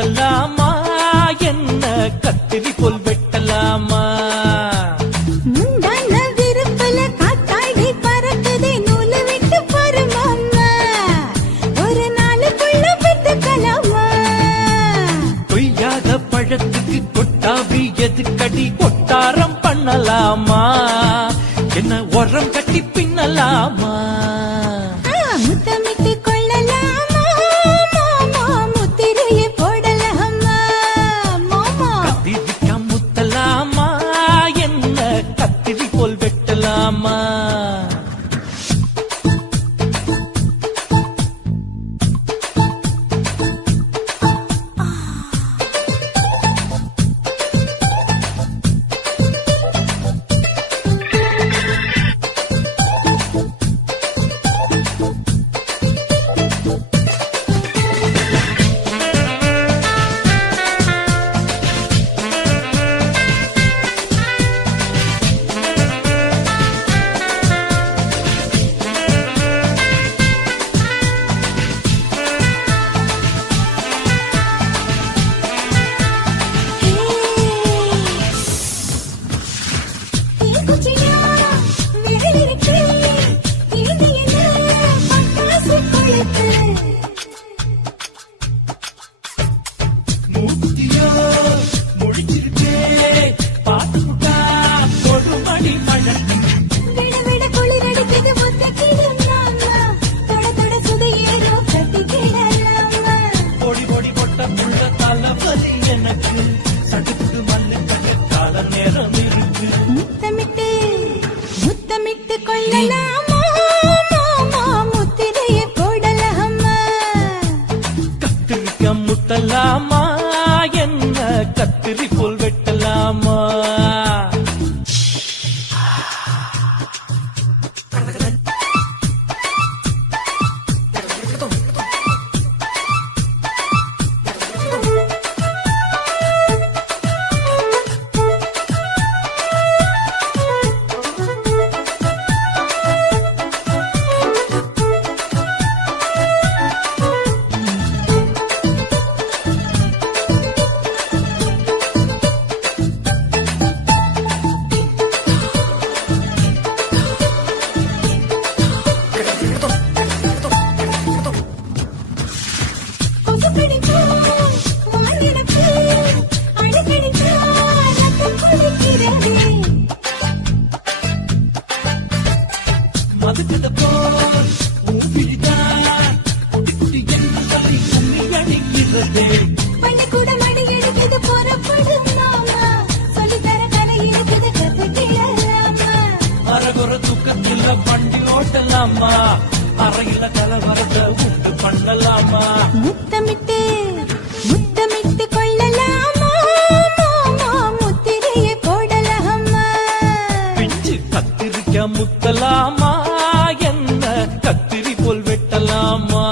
முத்தலாமா என்ன கத்திரி போல் வெட்டலாமா முந்தான விருப்பல காத்தாடி பறக்குதே நூலை விட்டு பருமாமா ஒரு நாளுக்குள்ள விட்டுக்கலாமா கொய்யாத பழத்துக்கு கொட்டாவி எதுக்கடி கொட்டாரம் பண்ணலாமா என்ன உரம் கட்டி பின்னலாமா முத்தமிட்டு கொள்ளலாமா மாமா முத்திரையை போடலாமா மாமா கத்திரிக்கா முத்தலாமா என்ன கத்திரி போல் வெட்டலாமா முத்தமிட்டு கொள்ளலாமா மாமா முத்திரையை போடலாமா கத்திரிக்கா முத்தலாமா என்ன கத்திரி போல் வெட்டலாமா வண்டி ஓட்டலாமா அறையில கலவரத்தை உண்டு பண்ணலாமா முத்தமிட்டு முத்தமிட்டு கொள்ளலாமா மாமா முத்திரையை போடலாமா பிஞ்சு கத்திரிக்கா முத்தலாமா என்ன கத்திரி போல் வெட்டலாமா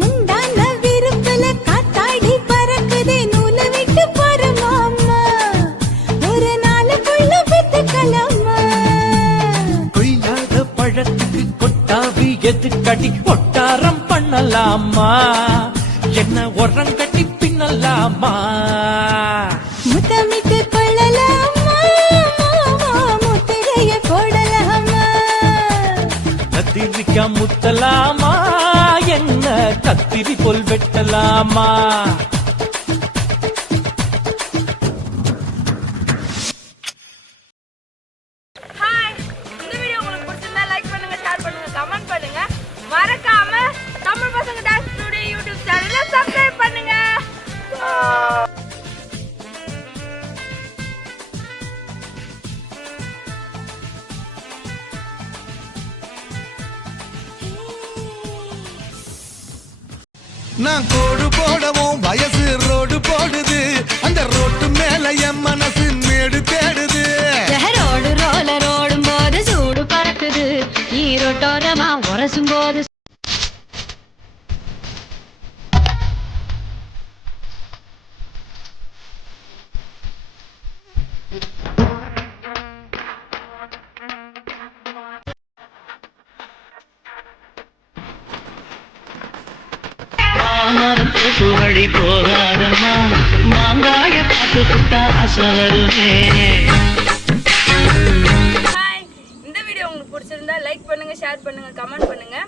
முந்தான விருப்பல காத்தாடி பறக்குதே நூலை விட்டு பருமாமா ஒரு நாளுக்குள்ள விட்டுக்கலாமா கொய்யாத பழத்துக்கு கொட்டாவி எதுக்கடி கொட்டாரம் பண்ணலாமா என்ன உரம் கட்டி பின்னலாமா முத்தமிட்டு கொள்ளலாமா மாமா முத்திரையை போடலாமா கத்திரிக்கா முத்தலாமா என்ன கத்திரி போல் வெட்டலாமா ஹாய், இந்த வீடியோ உங்களுக்கு பிடிச்சிருந்தா லைக் பண்ணுங்க, ஷேர் பண்ணுங்க, கமெண்ட் பண்ணுங்க. மறக்காம தமிழ் பசங்க டான்ஸ் ஸ்டுடியோ யூடியூப் சேனலை சப்ஸ்கிரைப் பண்ணுங்க. நான் கோடு போடவும் வயசு ரோடு போடுது அந்த ரோட்டு மேல என் மனசு மேடு தேடுது ரோடு ரோலர் ஓடும் போது சூடு பறக்குது ஈரோட்டோரமா உரசும் போது மாமரம் பூசு வழி போகாதம்மா மாங்காய பார்த்து புட்டா ஆசை வருமே. ஹாய், இந்த வீடியோ உங்களுக்கு பிடிச்சிருந்தா லைக் பண்ணுங்க, ஷேர் பண்ணுங்க, கமெண்ட் பண்ணுங்க.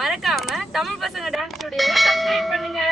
மறக்காம தமிழ் பசங்க டான்ஸ் ஸ்டுடியோவை சப்ஸ்கிரைப் பண்ணுங்க.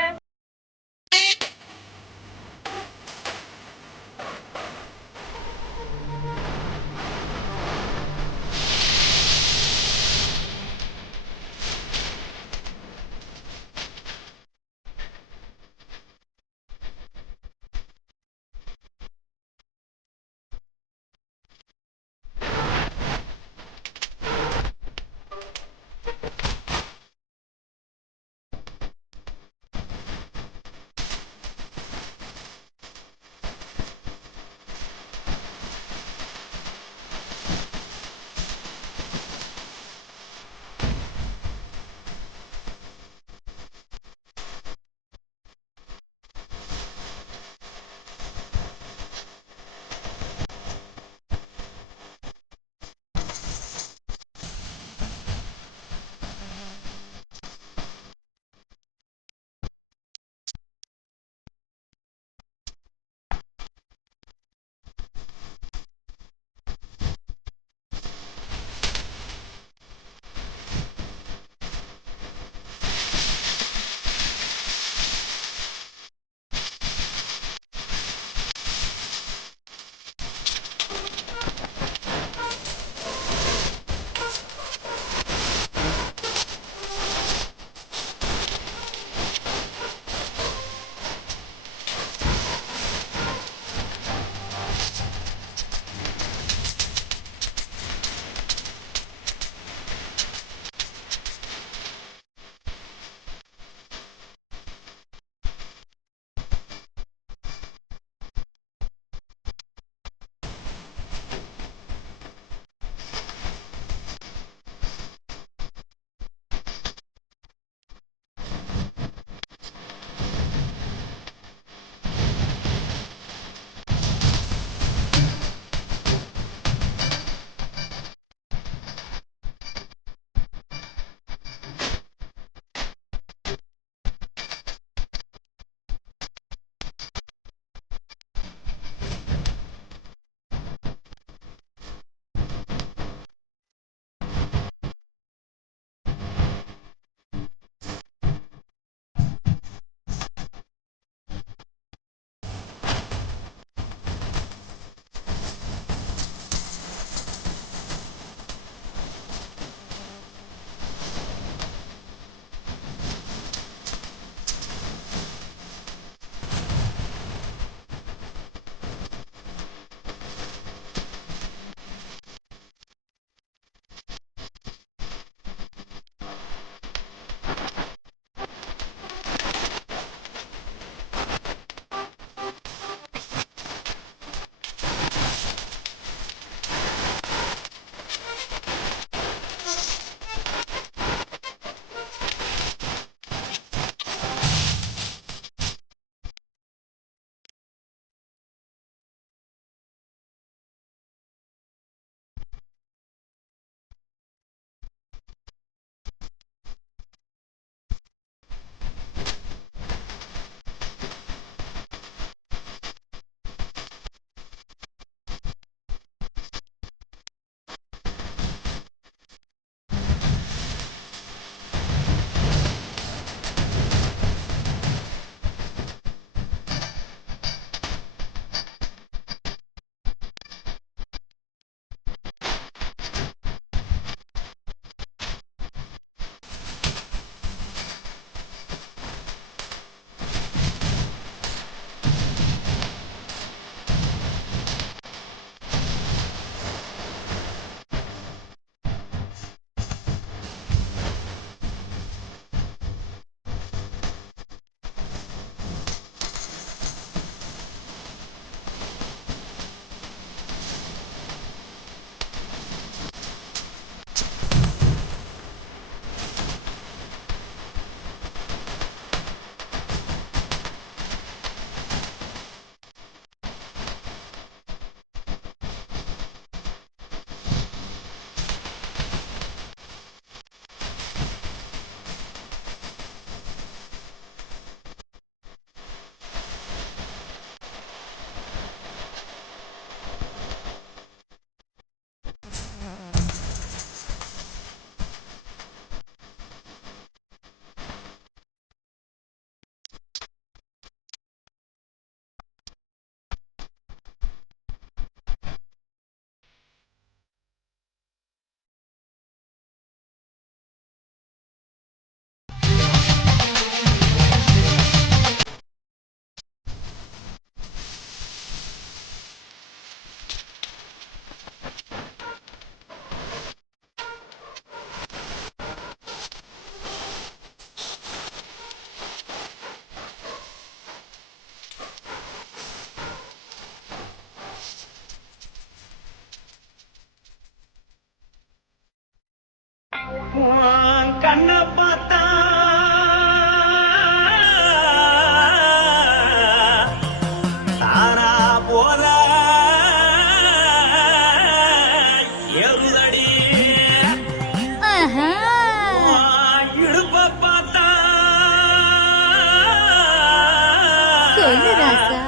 சொல்லு ராசா.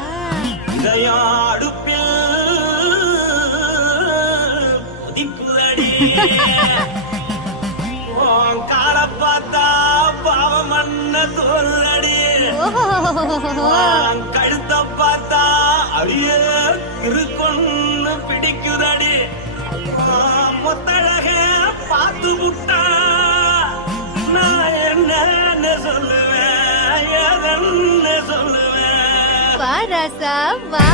இதயாடுப்பில் உதிக்குதடி உன் கால பார்த்தா பாவம் மண்ண தோல்றடி கழுத்த பார்த்தா அடியே இருக்குன்னு பிடிக்குதடி மொத்தழக பார்த்து விட்டா நான் என்ன சொல்லுவேன் எதன்னு சொல்லுவேன். வா ராசா வா.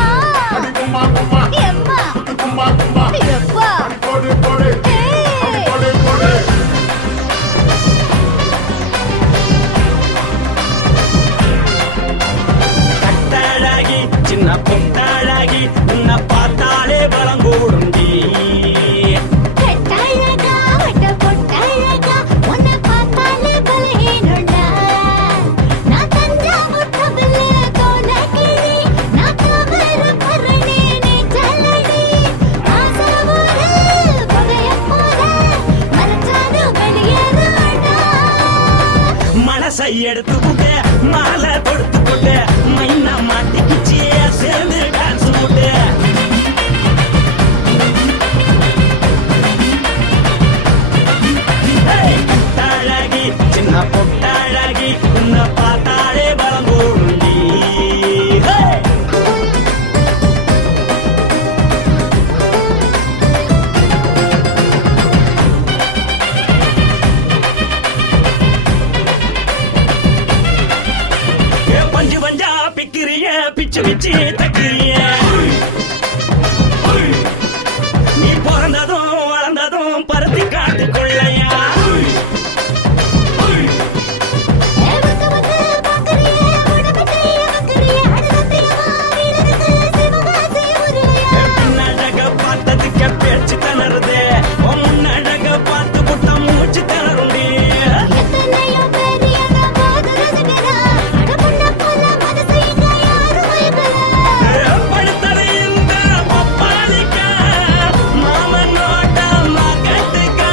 ஆ. எம்மா. எப்பா. ஏய். கட்டழகி சின்ன பொட்டழகி உன்னை பார்த்தாலே பலம் கூடுண்டி. கட்டழகா, வட்ட பொட்டழகா, உன்னை பார்த்தாலே பலகீனம்டா. நான் தஞ்சாவூர் தவிலே கோலகிரி, நான் தாமிரபரணி நீச்சலடி. ஆசையோடு புகையப் போல மறைச்சாலும் வெளியேறாடா. மனசை எடுத்து விட்டு மாலை கொடுத்து போட்டு மைனா மாட்டிக்கிச்சு சேர்ந்து டான்ஸ் போட்டு. கட்டழகி சின்ன பொட்டழகி உன்னை பார்த்தாலே பலம் கூடுண்டி. பஞ்சு பஞ்சா பிக்கிறிய பிச்சு பிச்சு தக்கிறிய. நீ பிறந்ததும் வளர்ந்ததும் பருத்தி காட்டுக்குள்ளையா. வந்து வந்து பார்க்கறியே, உடம்புக்கைய வைக்கறியே, அடுத்தத்தையவா வீரருக்கு சிவகாசி உருளையா. பின்னழக பார்த்ததுக்கு பேச்சு திணறுது உன் முன்னழக பார்த்து புட்டம் மூச்சு திணறுண்டி. எத்தனையோ பேர் என்ன போது ரசிக்கிறா, அடபுண்ண போல மனசை இங்க யாரும் வைக்கல. படுத்தது இந்த பப்பாளிக்கா மாமனோட மகட்டுக்கா.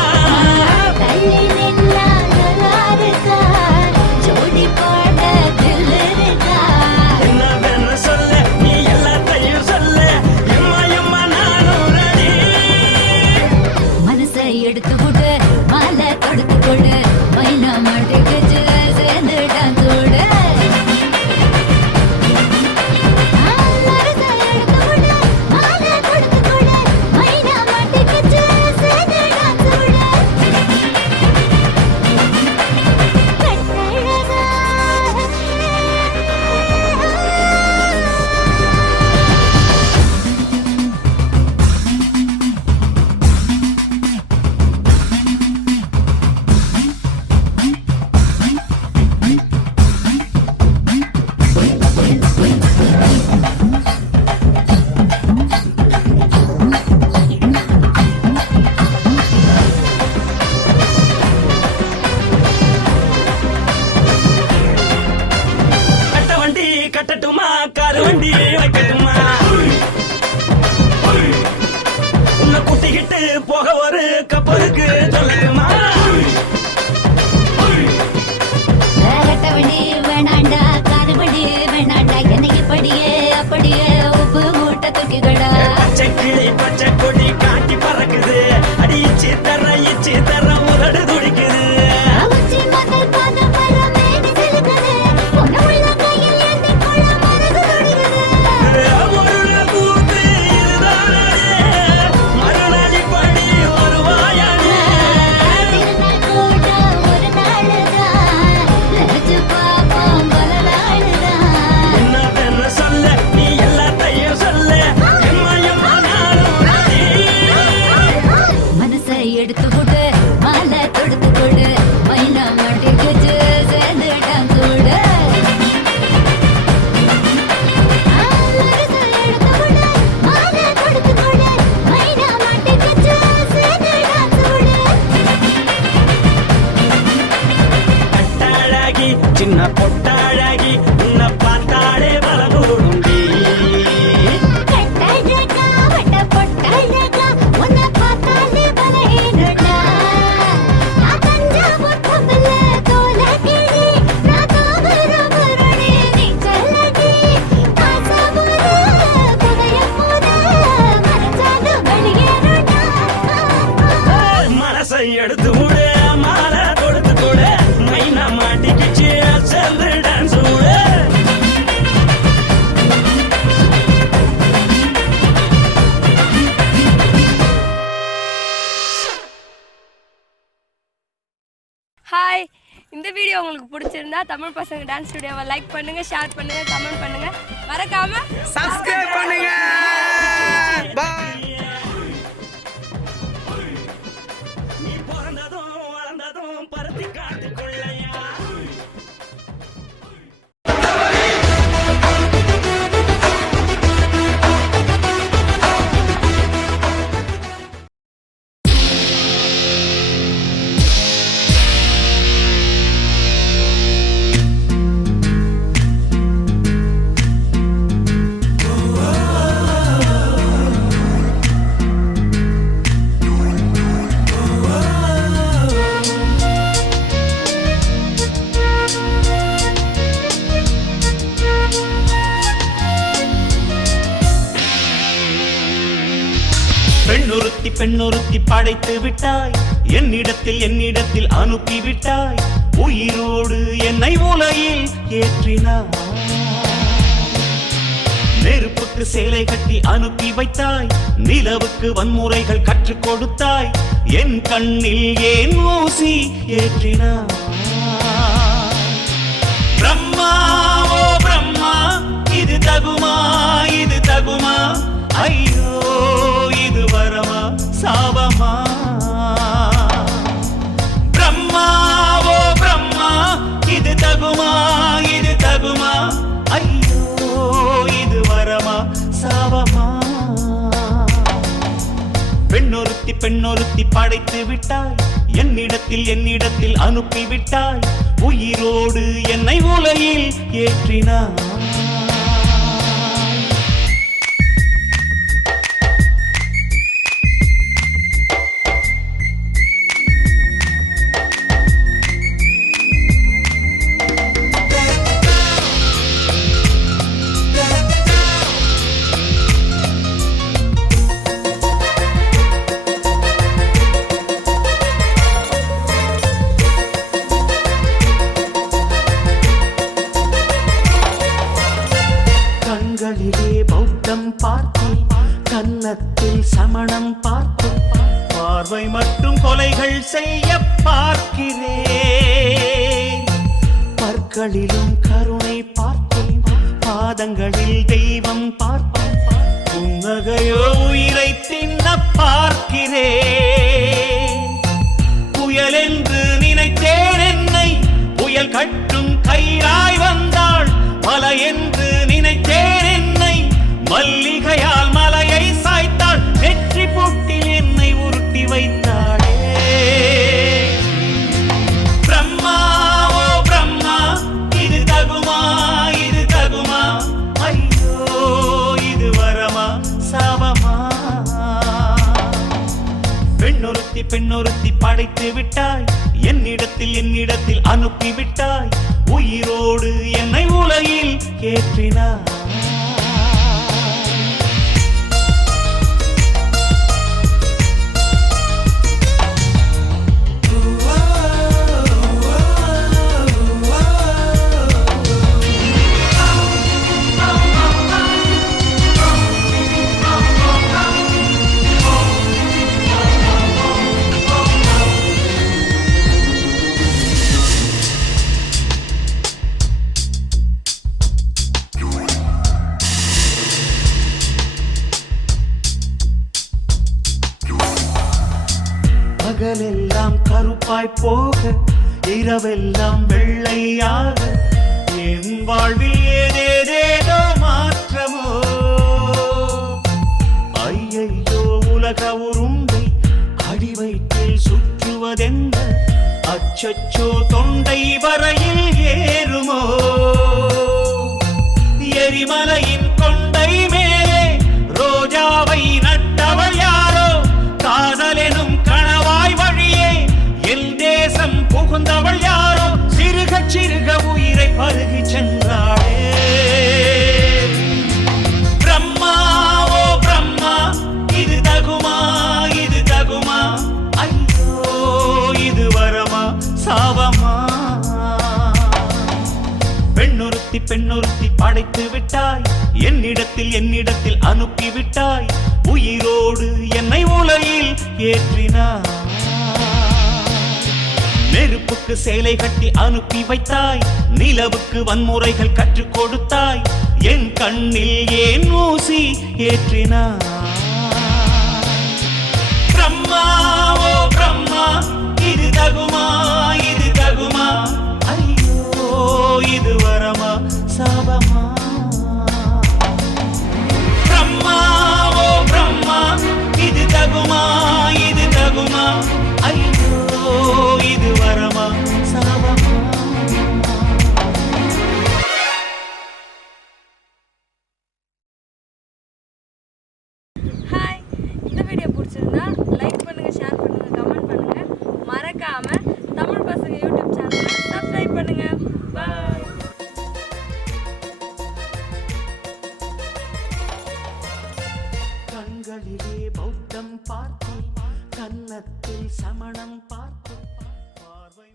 தள்ளி நின்னா நல்லா இருக்கா, ஜோடி போட தில் இருக்கா. என்ன வேணும் சொல்லு நீ எல்லாத்தையும் சொல்லு எம்மா எம்மா நானும் ரெடி. மனசை எடுத்து விடு, மாலை தொடுத்து கொடு, மைனா மாட்டுக்குச்சு சேர்ந்து டான்ஸ் விடு. மனசை எடுத்து விடு, மாலை தொடுத்து கொடு, மைனா மாட்டுக்குச்சு சேர்ந்து டான்ஸ் விடு. கட்டழகா. கட்ட வண்டி கட்டட்டுமா காரு வண்டி வைக்கட்டுமா. உன்னை கூட்டிக்கிட்டு போக ஒரு கப்பலுக்கு சொல்லட்டுமா. வேகட்டவடி வேணாண்டா, காதுபடி வேணாண்டா, என்னைக்கு படியே அப்படியே உப்பு மூட்டை தூக்கிக்கடா. பச்சை கிளி பச்சை கொடி காட்டி பறக்குது அடிச்சு தர உதடு துடிக்குது. உச்சி முதல் பாதம் வர மேனி சிலுக்குது, உன்னை உள்ள கையில் ஏந்தி கொள்ள மனசு துடிக்குது. ஒரு கூத்து இதுதானே மறுநாளி படி வருவாயானே. திருநாள் கூட ஒரு நாளுதான், நினைச்சு பார்ப்போம் பல நாளுதான். என்ன வேணும் சொல்லு நீ எல்லாத்தையும் சொல்லு எம்மா எம்மா நானும் ரெடி. மனசை எடுத்து விடு, மாலை தொடுத்து கொடு, மைனா மாட்டிக்குச்சு சேர்ந்து டான்ஸ் விடு. மனசை எடுத்து விடு, மாலை தொடுத்து கொடு, மைனா மாட்டிக்குச்சு சேர்ந்து டான்ஸ் விடு. கட்டழகி சின்ன பொட்டழகி உன்னை பார்த்தாலே பலம் கூடுண்டி. கட்டழகா, வட்ட பொட்டழகா, உன்னை பார்த்தாலே பலகீனம்டா. நான் தஞ்சாவூர் தவிலே கோலகிரி, நான் உங்களுக்கு பிடிச்சிருந்தா தமிழ் பசங்க டான்ஸ் ஸ்டுடியோவை லைக் பண்ணுங்க, ஷேர் பண்ணுங்க, கமெண்ட் பண்ணுங்க, மறக்காம சப்ஸ்கிரைப் பண்ணுங்க. பாய். நீ பிறந்ததும் வளர்ந்ததும் பருத்தி காட்டுக்குள்ளையா. பெண்ணொருத்தி படைத்து விட்டாய், என்னிடத்தில் அனுப்பி விட்டாய், உயிரோடு என்னை உலகில் ஏற்றினாய். நெருப்புக்கு சேலை கட்டி அனுப்பி வைத்தாய், நிலவுக்கு வன்முறைகள் கற்றுக் கொடுத்தாய், என் கண்ணில் ஏன் ஊசி ஏற்றினாய். பிரம்மா ஓ பிரம்மா, இது தகுமா இது தகுமா, ஐயோ இது வரமா சாபமா. பிரம்மா ஓ பிரம்மா, இது தகுமா இது தகுமா, ஐயோ இது வரமா சாபமா. பெண்ணொருத்தி படைத்து விட்டாய், என்னிடத்தில் அனுப்பி விட்டாய், உயிரோடு என்னை உலகில் ஏற்றினாய். கண்களிலே பௌத்தம் பார்த்தேன், கன்னத்தில் சமணம் பார்த்தேன், பார்வை மட்டும் கொலைகள் செய்ய பார்க்கிறேன். பற்களிலும் கருணை பார்த்தேன், பாதங்களில் தெய்வம் பார்த்தேன், புன்னகையோ உயிரை தின்ன பார்க்கிறேன். புயல் என்று நினைத்தேன் என்னை, புயல் கட்டும் கயிறாய் வந்தாள். மலை என்று நினைத்தேன் என்னை, மல்லிகையால் மலையை சாய்த்தாள். வெற்றி பூட்டில் என்னை உருட்டி வைத்தாளே. பிரம்மா ஓ பிரம்மா, இது தகுமா இது தகுமா, ஐயோ இது வரமா சாபமா. பெண்ணொருத்தி படைத்து விட்டாய், என்னிடத்தில் அனுப்பி விட்டாய், உயிரோடு என்னை உலகில் ஏற்றினாய். பகலெல்லாம் கருப்பாய் போக, இரவெல்லாம் வெள்ளையாக, என் வாழ்வில் ஏதேதேதோ மாற்றமோ. ஐயையோ உலக உருண்டை அடிவயிற்றில் சுற்றுவதென்ன, அச்சச்சோ தொண்டை வரையில் ஏறுமோ. எரிமலையின் கொண்டை மேலே ரோஜாவை நட்டவள் யாரோ, காதலெனும் கணவாய் வழியே என் தேசம் புகுந்தவள் யாரோ, சிறுக சிறுக உயிரை பருகி சென்றாளே. பிரம்மா ஓ பிரம்மா, இது தகுமா இது தகுமா, ஐயோ இது வரமா சாபமா. பெண்ணொருத்தி படைத்து விட்டாய், என்னிடத்தில் அனுப்பி விட்டாய், உயிரோடு என்னை உலகில் ஏற்றினாய். நெருப்புக்கு சேலை கட்டி அனுப்பி வைத்தாய், நிலவுக்கு வன்முறைகள் கற்றுக் கொடுத்தாய், என் கண்ணில் ஏன் ஊசி ஏற்றினாய்? பிரம்மா ஓ பிரம்மா, இது தகுமா, இது தகுமா? ஐயோ, இது வரமா சாபமா? பிரம்மா ஓ பிரம்மா, இது தகுமா, இது தகுமா? ஐயோ, இது வரமா சாபமா? ஹாய், இந்த வீடியோ பிடிச்சிருந்தா லைக் பண்ணுங்க, ஷேர் பண்ணுங்க, கமெண்ட் பண்ணுங்க. மறக்காம தமிழ் பசங்க யூடியூப் சேனலை சப்ஸ்கிரைப் பண்ணுங்க. பாய். கண்களிலே பௌத்தம் பார்த்தேன், கன்னத்தில் சமணம் பார்த்தேன், பார்வை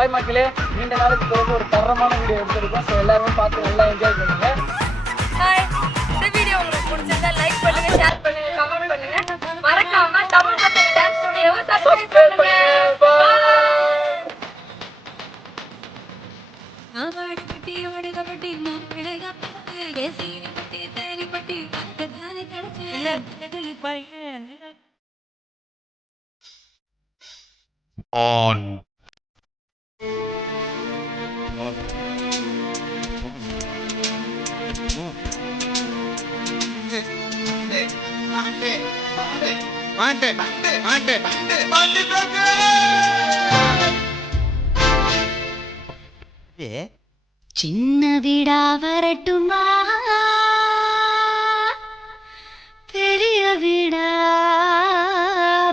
பாய் மக்களே, நீண்ட நாளுக்கு பிறகு ஒரு தரமான வீடியோ எடுத்திருக்கோம். ஸோ எல்லாருமே பார்த்து நல்லா என்ஜாய் பண்ணுங்க. ஹாய், இந்த வீடியோ உங்களுக்கு பிடிச்சிருந்தா லைக் பண்ணுங்க, ஷேர் பண்ணுங்க, கமெண்ட் பண்ணுங்க. மறக்காம தமிழ் பசங்க டான்ஸ் ஸ்டுடியோவை சப்ஸ்கிரைப் பண்ணுங்க. ஆவாடிப்பட்டி ஓடுகப்பட்டி மாப்பிள்ளைகப்பட்டி ஏசிப்பட்டி தேனிப்பட்டி பக்கத்தானே கிடைச்சு பையன் on சின்ன வீடா வரட்டுமா பெரிய வீடா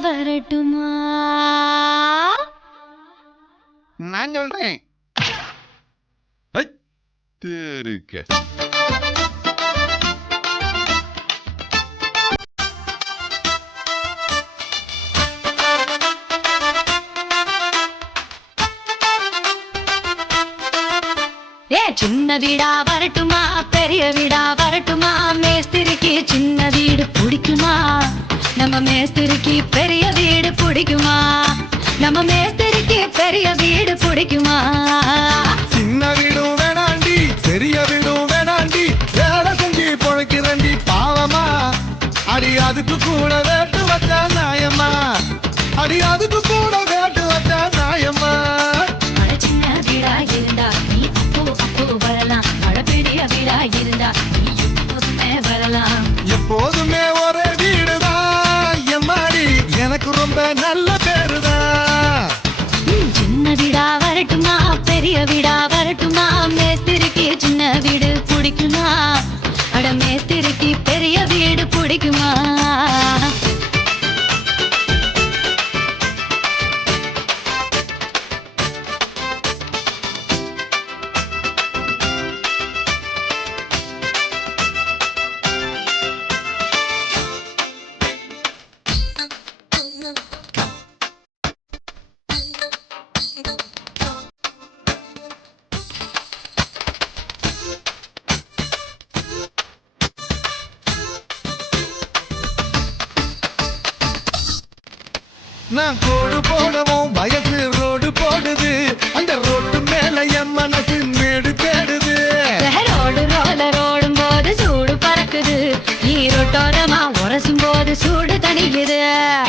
வரட்டுமா நான் சொல்றேன் இருக்க சின்ன வீடா வரட்டுமா பெரிய வீடா வரட்டுமா மேஸ்திரிக்கு சின்ன வீடு பிடிக்குமா நம்ம மேஸ்திரிக்கு பெரிய வீடு பிடிக்குமா நம்ம மேஸ்திரிக்கு பெரிய வீடு பிடிக்குமா சின்ன வீடும் வேணாண்டி பெரிய வீடும் வேணாண்டி வேலை செஞ்சு பொழைக்கிறண்டி பாவமா அடி அதுக்கு கூட வேட்டு வச்சா நாயம்மா அடி அதுக்கு கூட வேட்டு வச்சா நாயம்மா சின்ன வீடா இருந்தா நீ அப்போ வரலாம் மழை பெரிய வீடா இருந்தா நீ எப்போதுமே வரலாம் எப்போதுமே ஒரே வீடுதான் எம்மாடி எனக்கு ரொம்ப நல்ல பேருதான் சின்ன வீடா வரட்டுமா பெரிய வீடா வரட்டுமா மேஸ்திரிக்கு சின்ன வீடு பிடிக்குமா அட மேஸ்திரிக்கு பெரிய வீடு பிடிக்குமா நான் கோடு போடவும் வயசு ரோடு போடுது அந்த ரோட்டு மேல என் மனசு மேடு தேடுது ரோடு ரோலர் ஓடும் போது சூடு பறக்குது ஈரோட்டோரமா உரசும் போது சூடு தணிக்குது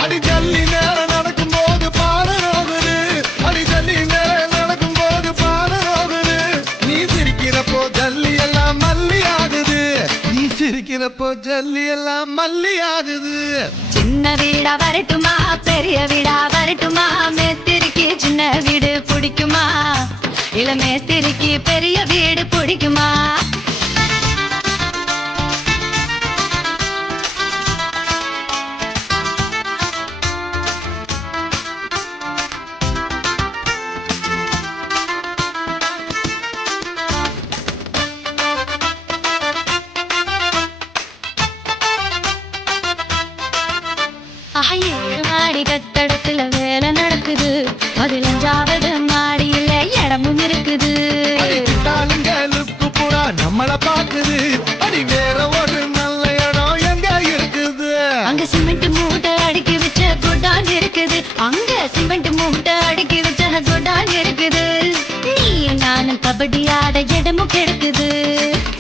அடி ஜல்லி நேரம் நடக்கும் போது பாறை ரோகுது அடி ஜல்லி நேரம் நடக்கும் போது பாறை ரோகுது நீ சிரிக்கிறப்போ ஜல்லி எல்லாம் மல்லி ஆகுது நீ சிரிக்கிறப்போ ஜல்லி எல்லாம் மல்லி ஆகுது சின்ன வீடா வரட்டுமா பெரிய வீடா வரட்டுமா மேஸ்திரிக்கு சின்ன வீடு பிடிக்குமா இல்ல மேஸ்திரிக்கு பெரிய வீடு பிடிக்குமா மாடி கட்டடத்துல வேலை நடக்குது 15வது மாடியில இடமும் இருக்குது பூரா நம்மள பாக்குது அடி வேற ஒரு நல்ல இடம் எங்க இருக்குது அங்க சிமெண்ட் மூட்டை அடுக்கி வச்ச குடான் இருக்குது அங்க சிமெண்ட் மூட்டை அடுக்கி வச்ச குடான் இருக்குது நீயும் நானும் கபடி ஆட இடமும் கிடைக்குது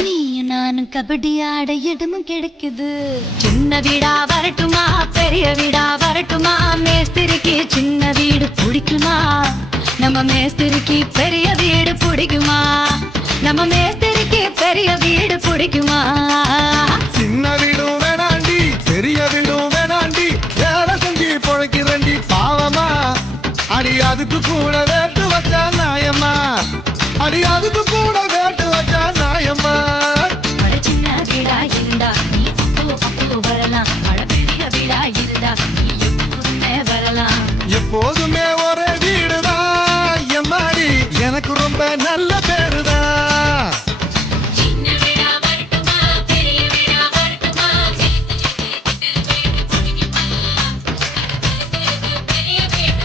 நீயும் நானும் கபடி ஆட இடமும் கிடைக்குது சின்ன வீடா வரட்டுமா பெரிய வீடா வரட்டுமா மேஸ்திரிக்கு சின்ன வீடு பிடிக்குமா நம்ம மேஸ்திரிக்கு பெரிய வீடு பிடிக்குமா நம்ம மேஸ்திரிக்கு பெரிய வீடு பிடிக்குமா சின்ன வீடும் வேணாண்டி பெரிய வீடும் வேணாண்டி வேலை செஞ்சு பொழைக்கிறண்டி பாவமா அடி அதுக்கு கூட வேட்டு வச்சா நாயம்மா அடி அதுக்கு கூட வேட்டு வச்சா நாயம்மா சின்ன வீடா இருந்தா நீ அப்போ வரலாம் மழை பெரிய வீடா இருந்தா நீ எப்போதுமே வரலாம் எப்போதுமே ஒரே வீடுதான் எம்மாடி எனக்கு ரொம்ப நல்ல பேருதான் சின்ன வீடா வரட்டுமா பெரிய வீடா வரட்டுமா பெரிய வீடு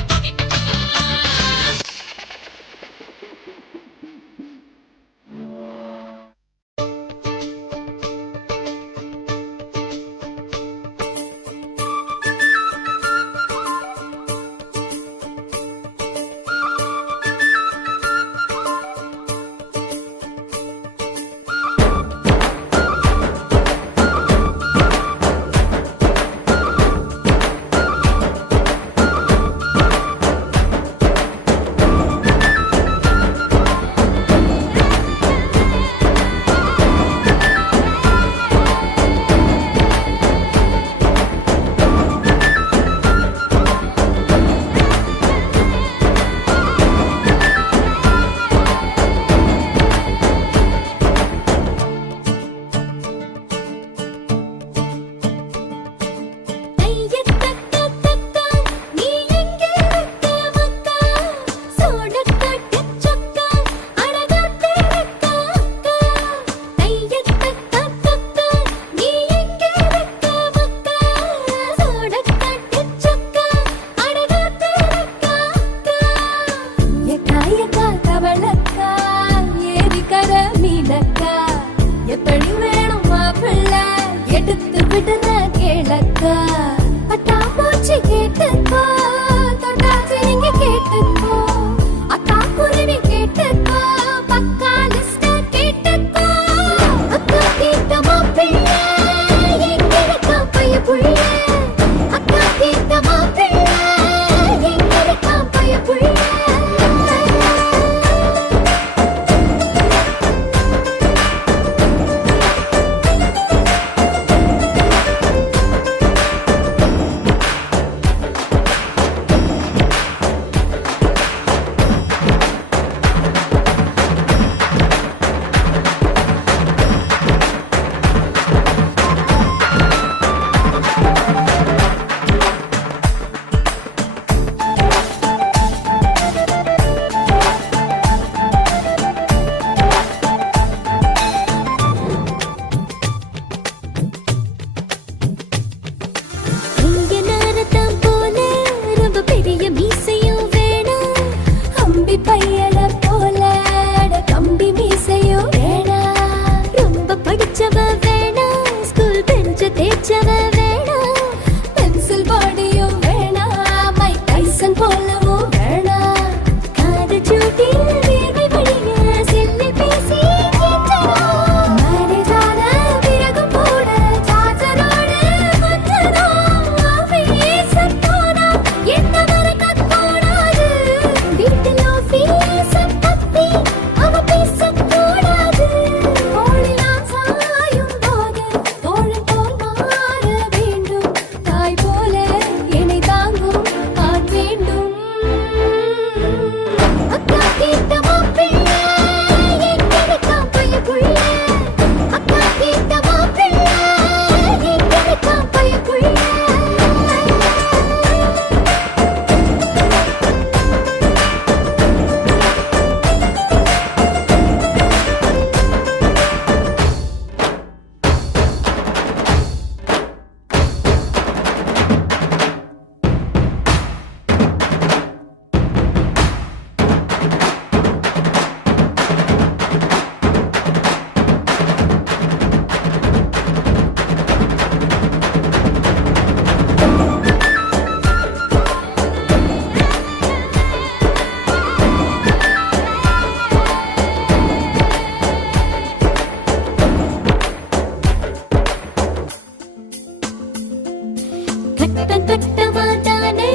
கட்டமா தானே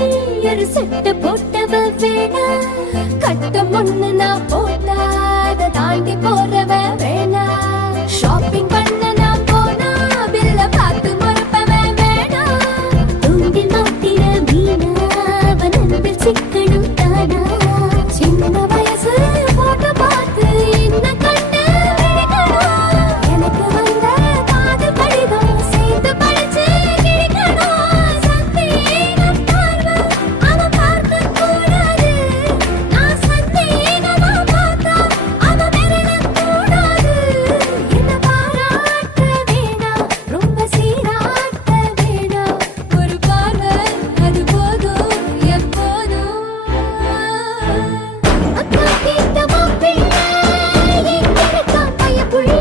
ஒரு சட்டை போட்டவ வேணா கட்டம் ஒண்ணு நான் போட்டா அதை தாண்டி போறவ வேணா ஷாப்பிங் பண்ண நான் போனா பில்ல பார்த்து மறுப்பவ வேணா தூண்டில் மாட்டின மீனா அவன் அன்பில் சிக்கணும் தானா சின்ன வயசு போட்டோ பார்த்து என்ன கண்டு விழிக்கணும் எனக்கு வந்த காதல் கடிதம் சேர்த்து படிச்சு கிழிக்கணும் சந்தேகம் பார்வை அவன் பார்க்க கூடாது நான் சந்தேகமா பார்த்தா அவன் விரல கூடாது என்ன பாராட்ட வேணாம் ரொம்ப சீராட்ட வேணாம் ஒரு பார்வை அது போதும் எப்போதும் அக்கா தீர்த்த மாப்பிள்ளை எங்க இருக்கா பையப்புள்ள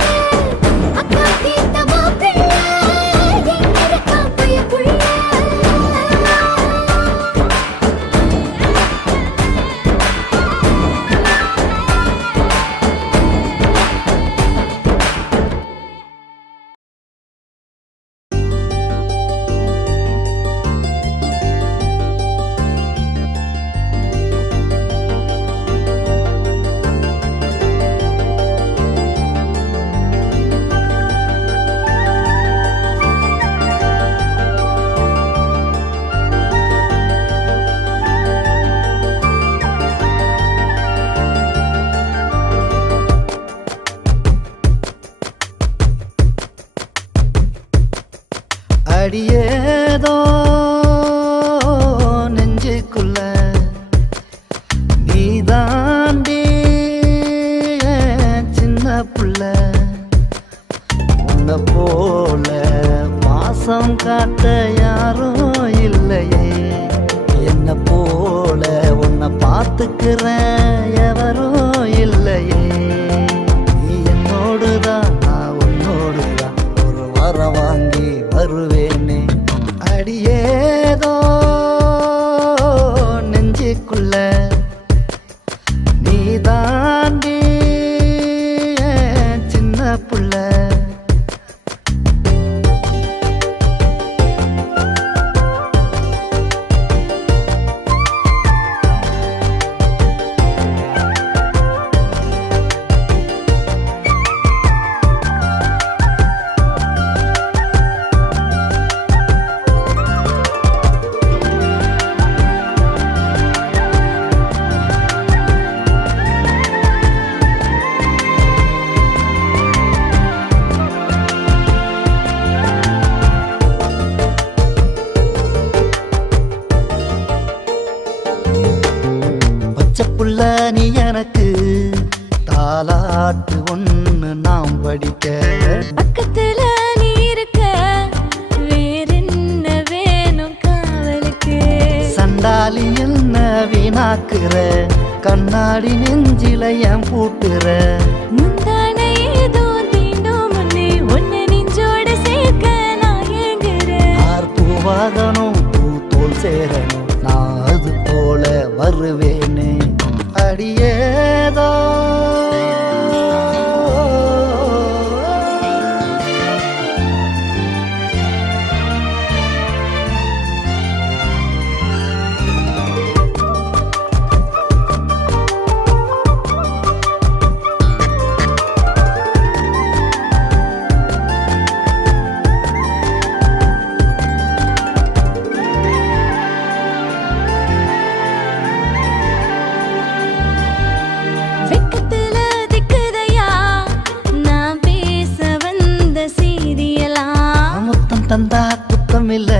அக்கா தீர்த்த மாப்பிள்ளை எங்க இருக்கா பையப்புள்ள அடியேதோ நெஞ்சுக்குள்ள நீ தாண்டி சின்ன புள்ள உன்னை போல பாசம் காட்ட யாரும் இல்லையே என்ன போல உன்னை பார்த்துக்கிறேன் எவரும் இல்லையே நீ என்னோடுதான் நான் உன்னோடுதான் ஒரு வரம் வாங்கி வருவேனே அடியேதோ நெஞ்சுக்குள்ள நீ தாண்டி சின்ன புள்ள பச்சை புள்ள நீ எனக்கு தாலாட்டு ஒன்று நாம் படிக்க பக்கத்துல நீ இருக்க வேறென்ன வேணும் காவலுக்கு சண்டாளி என்ன வீணாக்குற கண்ணாடி நெஞ்சில ஏன் பூட்டுற முந்தானை ஏதோ தீண்டும் முன்னே உன்னை நெஞ்சோட சேர்க்க நான் ஏங்குறேன் யார் பூவாகணும் பூ தோல் சேரணும் நான் அது போல வருவேனே அடியேதோ வெக்கத்துல திக்குதையா நான் பேச வந்த சீரியலாம் முத்தம் தந்தா குத்தம் இல்ல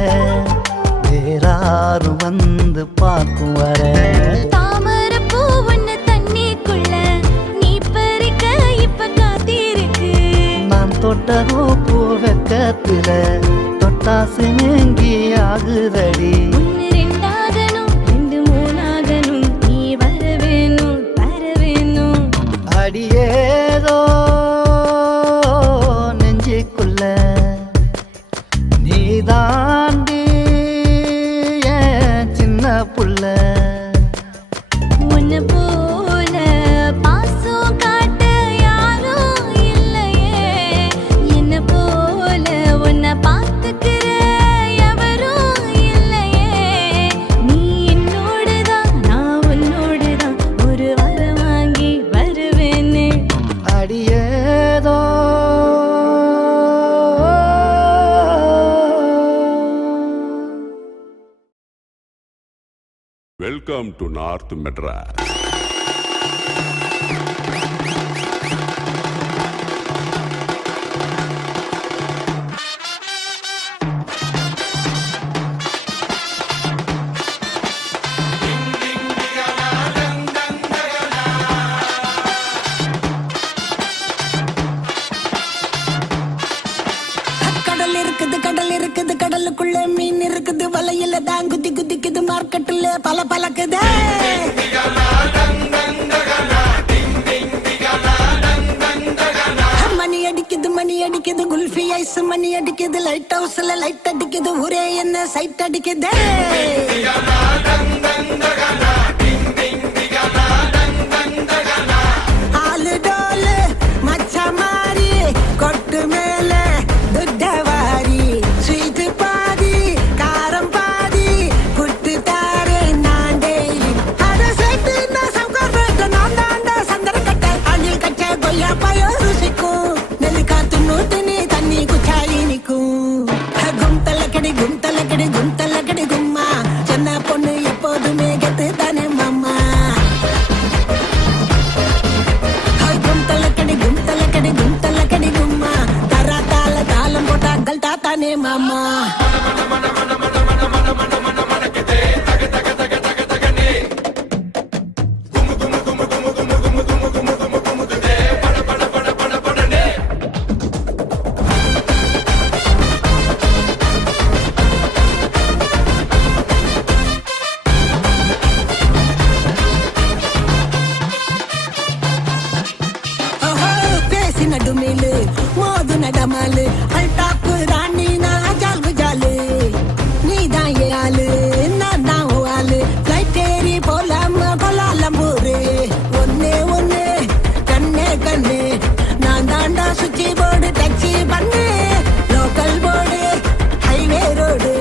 வேறாரும் வந்து பார்க்கும் வர தாமரை பூ ஒண்ணு தண்ணிக்குள்ள நீ பறிக்க இப்ப காத்திருக்கு நான் தொட்டதோ பூ வெக்கத்துல தொட்டாசு நீங்கி ஆகுதடி ஒண்ணு ரெண்டாகணும் ரெண்டு மூணாகணும் நீ வர வேணும் தர வேணும் அடியேதோ நெஞ்சுக்குள்ள நீ தாண்டி சின்ன புள்ள உன்னை போல பாசம் காட்ட யாரும் இல்லையே என்ன போல உன்னை பார்த்துக்கிற எவரும் இல்லையே Welcome to North Madras. கடல் இருக்குது கடலுக்குள்ள மீன் இருக்குது வலையில தான் குதி குதிக்குது மார்க்கெட்டுல பல பலக்குது மணி அடிக்குது குல்ஃபி ஐஸ் மணி அடிக்குது லைட் ஹவுஸ்ல லைட் அடிக்குது ஒரே என்ன சைட் அடிக்குது ஆளு டோலு மச்ச மாறி கொட்டு மேல துட்டவாரி ஸ்வீட் பாதி காரம் பாதி புட்டு தாரு நான் டெய்லி அத சேர்த்து நான் சம்கார நான் தாண்ட சந்தர கட்ட அணில் கட்ட கொய்யா பாயோ ருசிக்கும் நெல்லி காத்து நூத்து நீ தண்ணி குச்சாயி நிக்கும் கும்தல கடி கும்மா சின்ன பொண்ணு எப்போதுமே கெத்து தானே மாமா கும்தல கடி கும்மா தரா தாளம் போட்டா கல்டா தானே மாமா நடுமேலு மோது நடமாலு அல்டாப்பு ராணி நான் ஜால் குஜாலு நீ தான் ஏழு நான் தான் ஆளு ஃப்ளைட் ஏறி போலாம கொலாலம்பூரு ஒன்னு கண்ணு நான் தாண்டா சுச்சி போர்டு டாக்ஸி பண்ணு லோக்கல் போர்டு ஹைவே ரோடு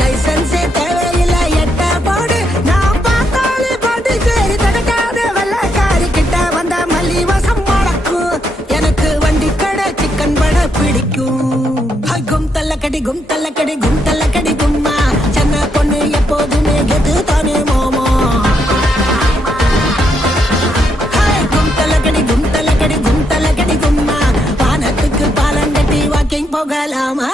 லைசன்ஸே தேவையில்லை எட்ட போடு நான் பார்த்தாலே பாட்டு சரி தடுக்காத வெள்ளக்காரி கிட்ட வந்த மல்லி வசம் முடக்கும் எனக்கு வண்டி கடை சிக்கன் வடை பிடிக்கும் கும்தல்ல கடி கும்மா சின்ன பொண்ணு எப்போதுமே கெத்து தானே மாமா கும்தல்ல கடி கும்மா வானத்துக்கு பாலம் கட்டி வாக்கிங் போகலாமா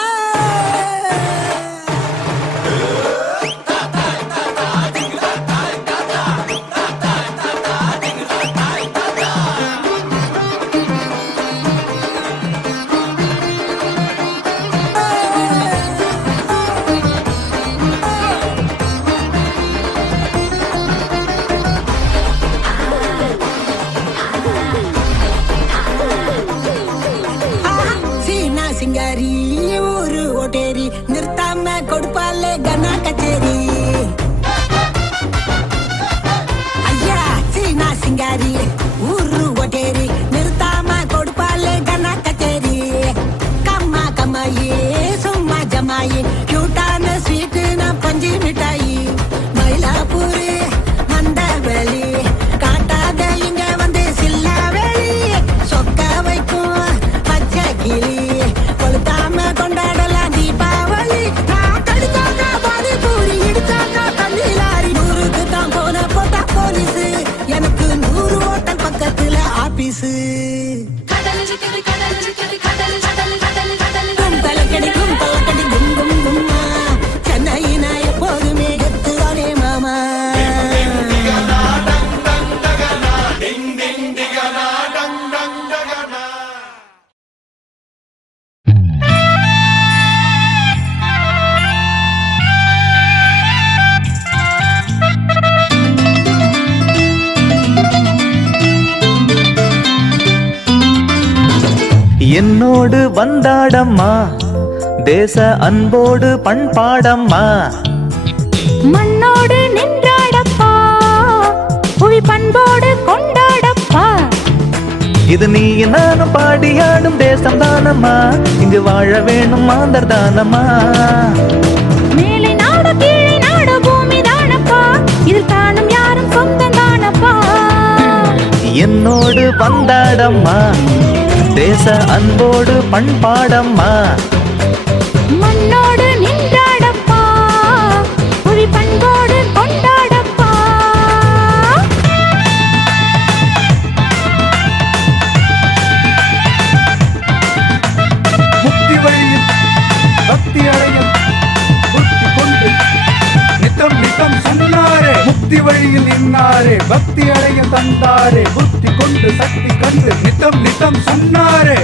சிங்காரி ஊரு ஓட்டேரி நிறுத்தாம கொடுப்பாலே கனா கச்சேரி ஐயா சீனா சிங்காரி ஊரு ஓட்டேரி நிறுத்தாம கொடுப்பாலே கனா கச்சேரி கம்மாயி சும்மா ஜமாயி கியூட்டான ஸ்வீட்டு நான் பஞ்சு மிட்டாயி மயிலாப்பூரு மந்தவெளி காட்டாத இங்க வந்து சில்லாவெளி சொக்க வைக்கும் பச்சை கிளி கொண்டாடலாம் தீபாவளி நான் கடிச்சாங்க பாதி பூரி இடிச்சாங்க தண்ணி லாரி 100க்கு தான் போன போட்டா போலீஸு எனக்கு 100 ஹோட்டல் பக்கத்துல ஆபீஸு கும்பலக்கடி கும் கும்மா சென்னையினா எப்போதுமே கெத்துதானே மாமா என்னோடு வந்தாடம்மா தேச அன்போடு பண்பாடம்மா மண்ணோடு நின்றாடப்பா புவி பண்போடு கொண்டாடப்பா இது நீ நானும் பாடியாடும் தேசம் தானம்மா இங்கு வாழ வேணும் மாந்தர் தானம்மா மேலை நாடு கீழே நாடு பூமி தானப்பா இதில் காணும் யாரும் சொந்தம் தானப்பா என்னோடு வந்தாடம்மா தேச அன்போடு பண்பாடம்மா மண்ணோடு நின்றாடப்பா புவி பண்போடு கொண்டாடப்பா பக்தியில் நின்னாரே பக்தி அடைய தந்தாரே புத்தி கொண்டு சக்தி கண்டு நித்தம் நித்தம் சொன்னாரே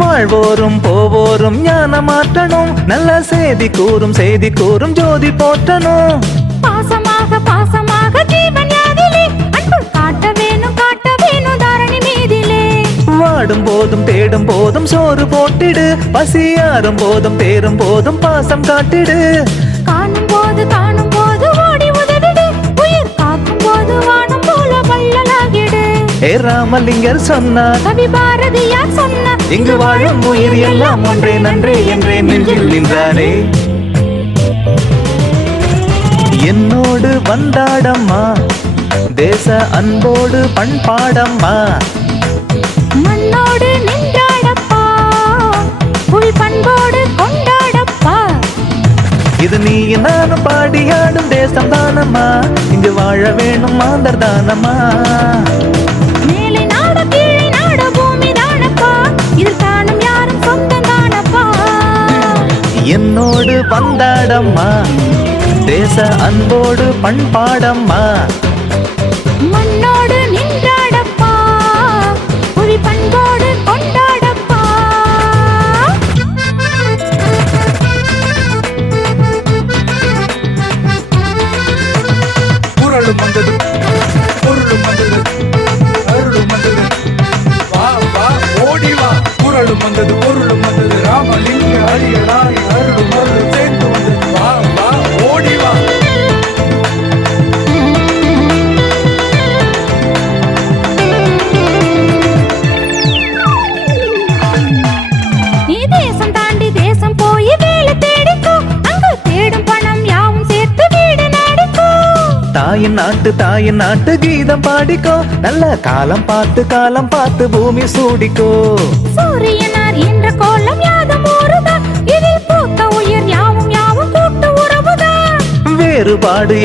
வாழ்வோரும் போவோரும் ஞான மாற்றணும் நல்ல செய்தி கூறும் ஜோதி போற்றணும் பாசமாக பாசமாக ஜீவன் யாதிலே அன்பு காட்ட வேணும் தாரணி மீதிலே வாடும் போதும் தேடும் போதும் சோறு போட்டிடு பசியாரும் போதும் தேரும் போதும் பாசம் காட்டிடு காணும் போது ஓடி உதவிடு உயிர் காக்கும் போது வானம் போல வள்ளலாகிடு ஏ ராமலிங்கர் சொன்னார் கவி பாரதியார் சொன்னார் இங்கு வாழும் உயிர் எல்லாம் ஒன்றே நன்றே என்றே நெஞ்சில் நின்றாரே என்னோடு வந்தாடம்மா தேச அன்போடு பண்பாடம்மா மண்ணோடு நின்றாடப்பா புல் பண்போடு கொண்டாடப்பா இது நீ நானும் பாடியாடும் தேசம் தானம்மா இங்கு வாழ வேணும் மாந்தர் தானம்மா மேலை நாடு கீழே நாடு பூமி தானப்பா இதில் காணும் யாரும் சொந்தம் தானப்பா என்னோடு வந்தாடம்மா தேச அன்போடு பண்பாடம்மா மண்ணோடு நின்றாடப்பா புவி பண்போடு கொண்டாடப்பா குரலும் வந்தது பொருளும் வந்தது அருளும் வந்தது வா வா ஓடி வா குரலும் வந்தது பொருளும் வந்தது ராமலிங்க அரியடாரி அருளும் சேர்ந்து வந்தது வா வா ஓடி வா நீ தேசம் தாண்டி தேசம் போய் வேலை தேடிக்கோ அங்கு தேடும் பணம் யாவும் சேர்த்து வீடு நாடிக்கோ தாயின் நாட்டு கீதம் பாடிக்கோ நல்ல காலம் பார்த்து பூமி சூடிக்கோ சூரியனார் என்ற கோலம் யாதும் ஊறுதான் இதில் பூத்த உயிர் யாவும் கூட்டு உறவுதான் வேறுபாடு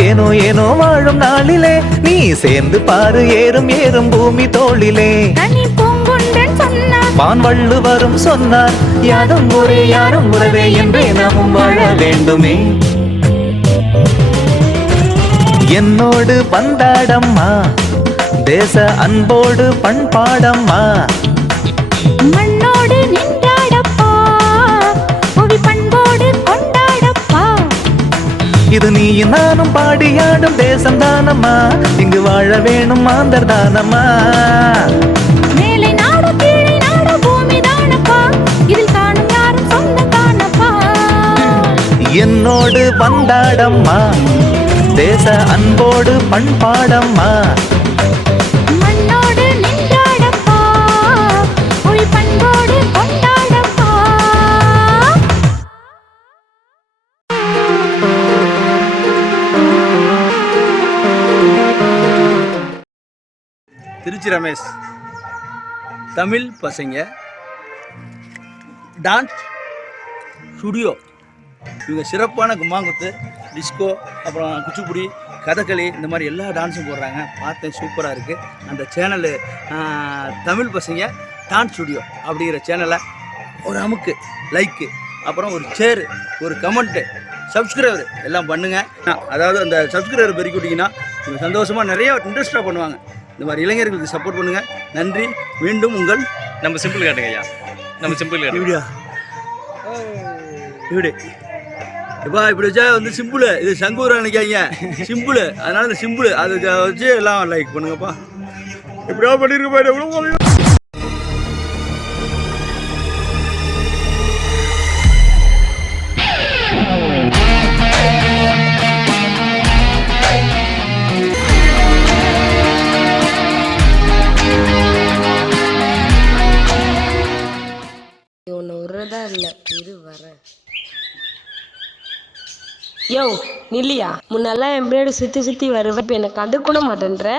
ஏனோ வாழும் நாளிலே நீ சேர்ந்து பாரு ஏறும் பூமி தோளிலே கனி பூங்குன்றன் சொன்னார் வான் வள்ளுவரும் சொன்னார் யாதும் ஒரே யாரும் உறவே என்றே நாமும் வாழ வேண்டுமே என்னோடு வந்தாடம்மா தேச அன்போடு பண்பாடம்மா மண்ணோடு நின்றாடப்பா புவி பண்போடு கொண்டாடப்பா இது நீ நானும் பாடியாடும் தேசம் தானம்மா இங்கு வாழ வேணும் மாந்தர் தானம்மா மேலை நாடு கீழே நாடு பூமி தானப்பா இதில் காணும் யாரும் சொந்தம் தானப்பா என்னோடு வந்தாடம்மா தேச அன்போடு பண்பாடம்மா மண்ணோடு நின்றாடப்பா புவி பண்போடு கொண்டாடப்பா திருச்சி ரமேஷ் தமிழ் பசங்க டான்ஸ் ஸ்டுடியோ இவங்க சிறப்பான கும்மாங்குத்து டிஸ்கோ அப்புறம் குச்சிப்புடி கதகளி இந்த மாதிரி எல்லா டான்ஸும் போடுறாங்க பார்த்தேன் சூப்பராக இருக்குது அந்த சேனலு தமிழ் பசங்க டான்ஸ் ஸ்டுடியோ அப்படிங்கிற சேனலை ஒரு அமுக்கு லைக்கு அப்புறம் ஒரு ஷேரு ஒரு கமெண்ட்டு சப்ஸ்கிரைபர் எல்லாம் பண்ணுங்கள் அதாவது அந்த சப்ஸ்கிரைபர் பெருக்கிவிட்டிங்கன்னா இவங்க சந்தோஷமாக நிறைய இன்ட்ரெஸ்ட்டாக பண்ணுவாங்க இந்த மாதிரி இளைஞர்களுக்கு சப்போர்ட் பண்ணுங்கள் நன்றி மீண்டும் உங்கள் நம்ம சிம்பிள் காட்டுங்க ஐயா நம்ம சிம்பிள் காட்டு வீடியோ இப்படி இப்போ இப்படி வச்சா வந்து சிம்பிள் இது சங்கூர் நினைக்காங்க சிம்பிள் அதனால இந்த சிம்பிள் அதுக்கு வச்சு எல்லாம் லைக் பண்ணுங்கப்பா இப்படியா பண்ணிருக்க ஒன்று விடுறதா இல்லை இரு வரேன். யோ நில்லியா முன்னெல்லாம் என் பிளேடு சுற்றி வருவேன், இப்போ எனக்கு அது கூட மாட்டேன்ற.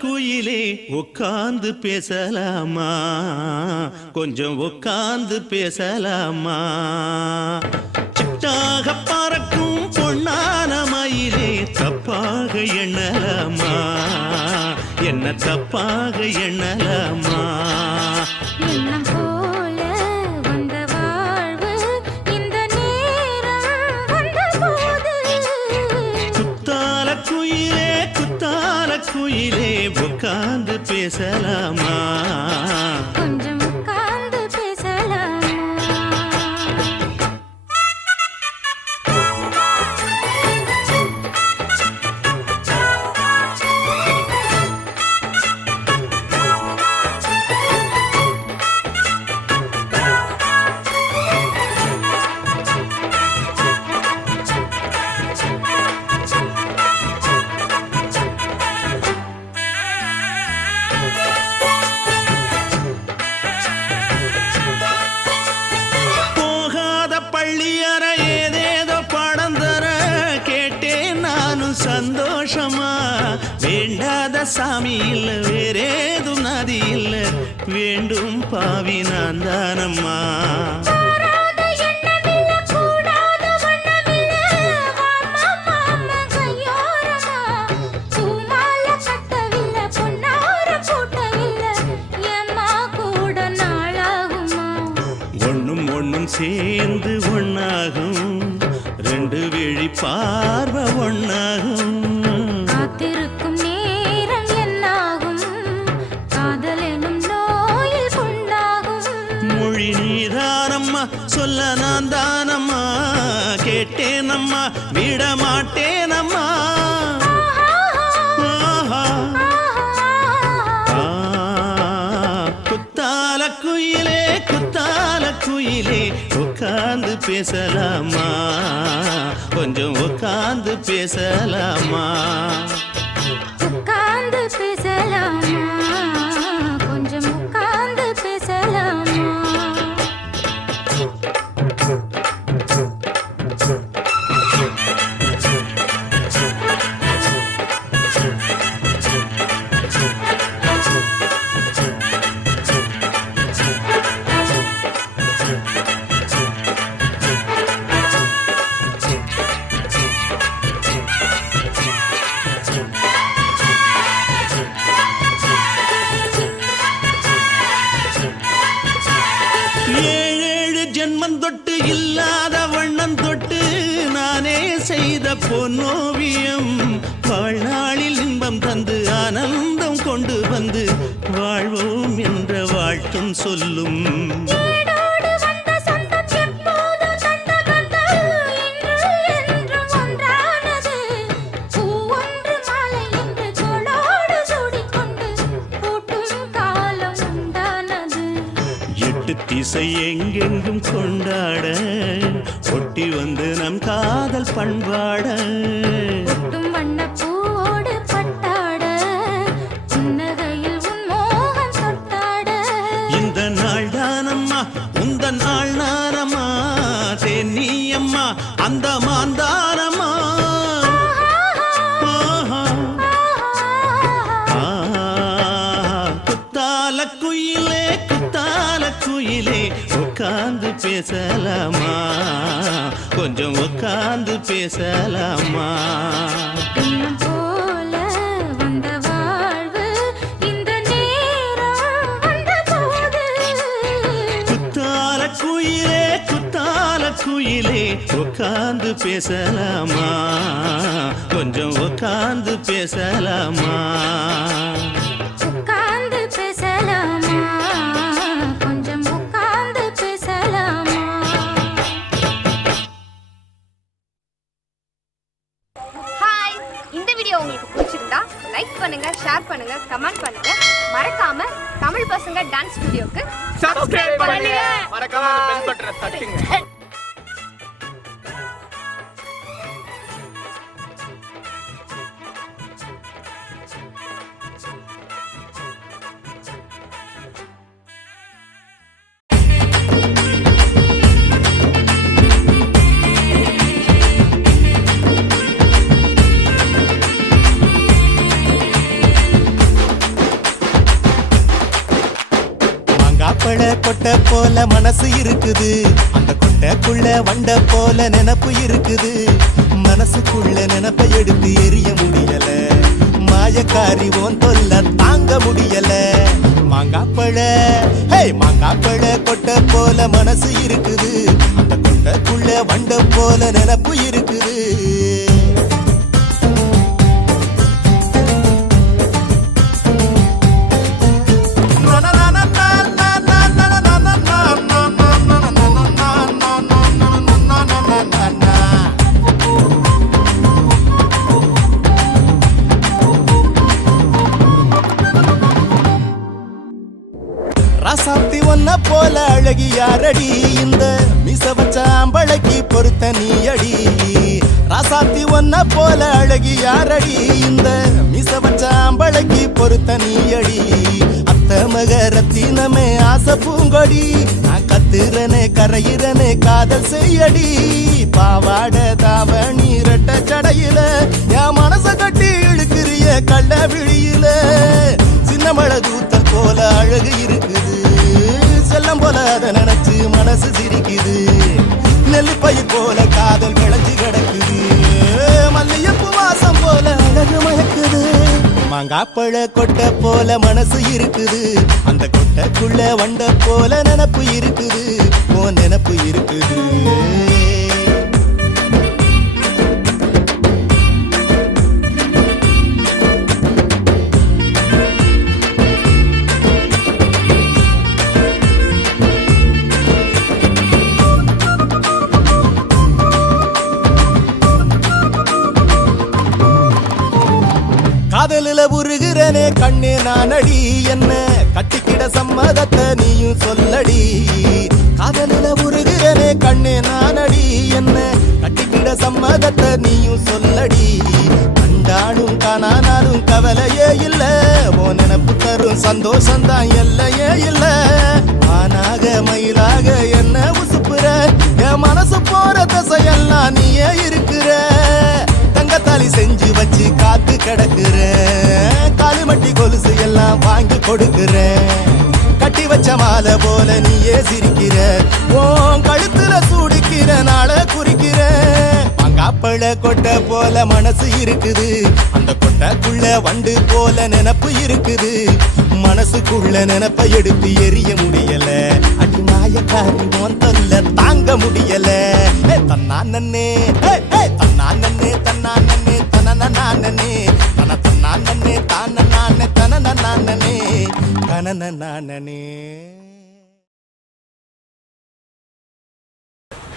குயிலே உட்கார்ந்து பேசலாமா, கொஞ்சம் உட்கார்ந்து பேசலாமா. சிட்டாக பறக்கும் பொன்னான மயிலே தப்பாக எண்ணலாமா, என்ன தப்பாக எண்ணலாமா. எண்ணம் போல வந்த வாழ்வு இந்த நேரம் வந்தபோது குத்தால குயிலே குத்தால குயிலே உட்கார்ந்து பேசலாமா, கொஞ்சம் உட்கார்ந்து பேசலாமா. சந்தோஷமா வேண்டாத சாமி இல்ல வேறேதும் நதி இல்ல வேண்டும் பாவி நான் தானம்மா. ஒண்ணும் ஒண்ணும் சேர்ந்து ஒன்னாகும், ரெண்டு விழி பார்வை ஒன்னாகும். காத்திருக்கும் நேரம் என்னாகும், காதல் எனும் நோயில் கொண்டாகும். மொழி நீதானம்மா சொல்ல நான் தானம்மா, கேட்டேனம்மா விட மாட்டேனம்மா. குத்தால குயிலே குத்தால குயிலே உட்கார்ந்து பேசலாமா, கொஞ்சம் உட்கார்ந்து பேசலாமா. உட்கார்ந்து பேசலாமா, கொஞ்சம் உட்கார்ந்து பேசலாமா. ஏழேழு ஜென்மம் தொட்டு இல்லாத வண்ணம் தொட்டு நானே செய்த பொன்னோவியம், வாழ்நாளில் இன்பம் தந்து ஆனந்தம் கொண்டு வந்து வாழ்வோம் என்ற வாழ்த்தும் சொல்லும். திசை எங்கெங்கும் கொண்டாட ஒட்டி வந்து நம் காதல் பண்பாட, வண்ணப்பூவோடு பட்டாட புன்னகையில் உன் மோகம் தொட்டாட. இந்த நாள் தானம்மா உந்த நாள் நானம்மா, தேனியம்மா அந்த மாந்தானம்மா. குத்தால குயிலே குத்தால குயிலே உட்கார்ந்து பேசலாமா, கொஞ்சம் உட்கார்ந்து பேசலாமா. எண்ணம் போல வந்த வாழ்வு இந்த நேரம் வந்தபோது குத்தால குயிலே குத்தால குயிலே உட்கார்ந்து பேசலாமா, கொஞ்சம் உட்கார்ந்து பேசலாமா. உட்கார்ந்து பேசலாமா, கொஞ்சம் உட்கார்ந்து பேசலாமா. ஹாய், இந்த வீடியோ உங்களுக்கு பிடிச்சிருந்தா லைக் பண்ணுங்க, ஷேர் பண்ணுங்க, கமெண்ட் பண்ணுங்க. மறக்காம தமிழ் பசங்க டான்ஸ் ஸ்டுடியோக்கு சப்ஸ்கிரைப் பண்ணுங்க. மறக்காம அந்த பெல் பட்டனை தட்டுங்க. மாங்காப்பழ கொட்டை போல மனசு இருக்குது, அந்த கொட்டைக்குள்ள வண்ட போல நினப்பு இருக்குது. மனசுக்குள்ள நினப்பை எடுத்து எரிய முடியல, மாயக்காரி ஓன் தொல்ல தாங்க முடியல. மாங்காப்பழ மாங்காப்பழ கொட்டை போல மனசு இருக்குது, அந்த கொட்டைக்குள்ள வண்ட போல நினப்பு இருக்குது. ராசாத்தி ஒன்ன போல அழகி யாரடி, இந்த மிச வச்ச ஆம்பளைக்கு பொறுத்த நீ அடி. ராசாத்தி ஒன்ன போல அழகி யாரடி, இந்த மிச வச்ச ஆம்பளைக்கு பொறுத்த நீ அடி. அத்த மக ரத்தினமே ஆசை பூங்கொடி, நான் கத்துறனே கரையிறனே காதல் செய்யடி. பாவாட தாவணி ரெட்ட சடையில என் மனச கட்டி இழுக்கிறிய கள்ள விழியில. சின்ன மழை தூத்தல் போல அழகு இருக்குது, செல்லம் போல அதை நினைச்சு மனசு சிரிக்குது. நெல்லிப்பயிர் போல காதல் விளைஞ்சு கிடக்குது, மல்லியப்பு வாசம் போல அழகு மயக்குது. மாங்காப்பழ கொட்டை போல மனசு இருக்குது, அந்த கொட்டைக்குள்ள வண்ட போல நினப்பு இருக்குது. ஓ நினப்பு இருக்குது. காதலில உருகிறனே கண்ணே நானடி, என்ன கட்டிக்கிட சம்மதத்தை நீயும் சொல்லடி. காதலில உருகிறனே கண்ணே நானடி, என்ன கட்டிக்கிட சம்மதத்தை நீயும் சொல்லடி. கண்டாலும் காணானாலும் கவலையே இல்ல, ஓ நினப்பு தரும் சந்தோஷம்தான் எல்லையே இல்ல. ஆனாக மயிலாக என்ன உசுப்புற, என் மனசு போற தசையெல்லாம் நீயே இருக்கிற. தங்கத்தாலி செஞ்சு வச்சு காத்து கிடக்குறேன், காலிமட்டி கொலுசு எல்லாம் வாங்கி கொடுக்குறேன். கட்டி வச்ச மாலை போல நீயே சிரிக்கிற, உன் கழுத்துல சூடிக்கிற நாள குறிக்கிற. மாங்காப்பழ கொட்டை போல மனசு இருக்குது, அந்த கொட்டைக்குள்ள வண்டு போல நினப்பு இருக்குது. மனசுக்குள்ள நினப்பை எடுத்து எரிய முடியல, அடி மாயக்காரி உன் தொல்ல தாங்க முடியல. தன்னானே தன்னானே தன்னானே தனனே தன தன்னானே தானே தனனே தனனே.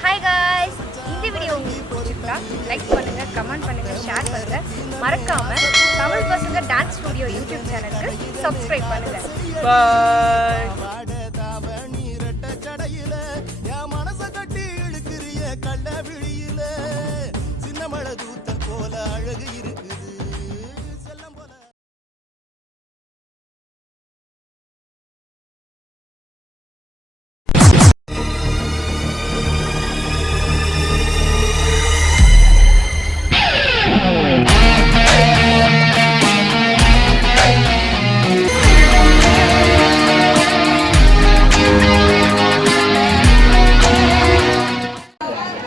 ஹாய் காய்ஸ், இந்த வீடியோ உங்களுக்கு பிடிச்சிருக்கா லைக் பண்ணுங்க, கமெண்ட் பண்ணுங்க, ஷேர் பண்ணுங்க. மறக்காம தமிழ் பசங்க டான்ஸ் ஸ்டுடியோ யூடியூப் சேனலுக்கு சப்ஸ்கிரைப் பண்ணுங்க. பாய். மனச கட்டி இழுக்கிறிய கள்ள விழியில, சின்ன மழை தூத்தல் போல அழகு இருக்குது.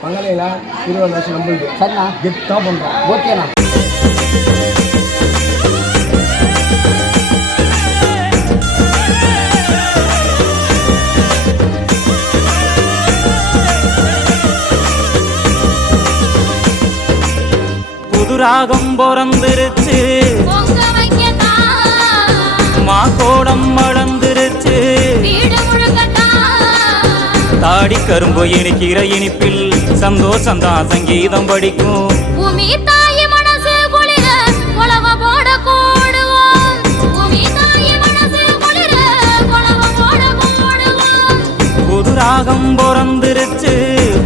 பங்கலையில 20 வருஷம் நம்பளுக்கு சரிண்ணா, கெத்தா பண்றோம். ஓகேண்ணா. புது ராகம் பிறந்துருச்சு, மாக்கோடம் வளர்ந்துருச்சு. தாடி கரும்பு இனிக்கிற இனிப்பில் சந்தோஷந்தான் சங்கீதம் படிக்கும். பூமி தாய் மனசு குளிர உலக போட கூட ராகம் பிறந்துருச்சு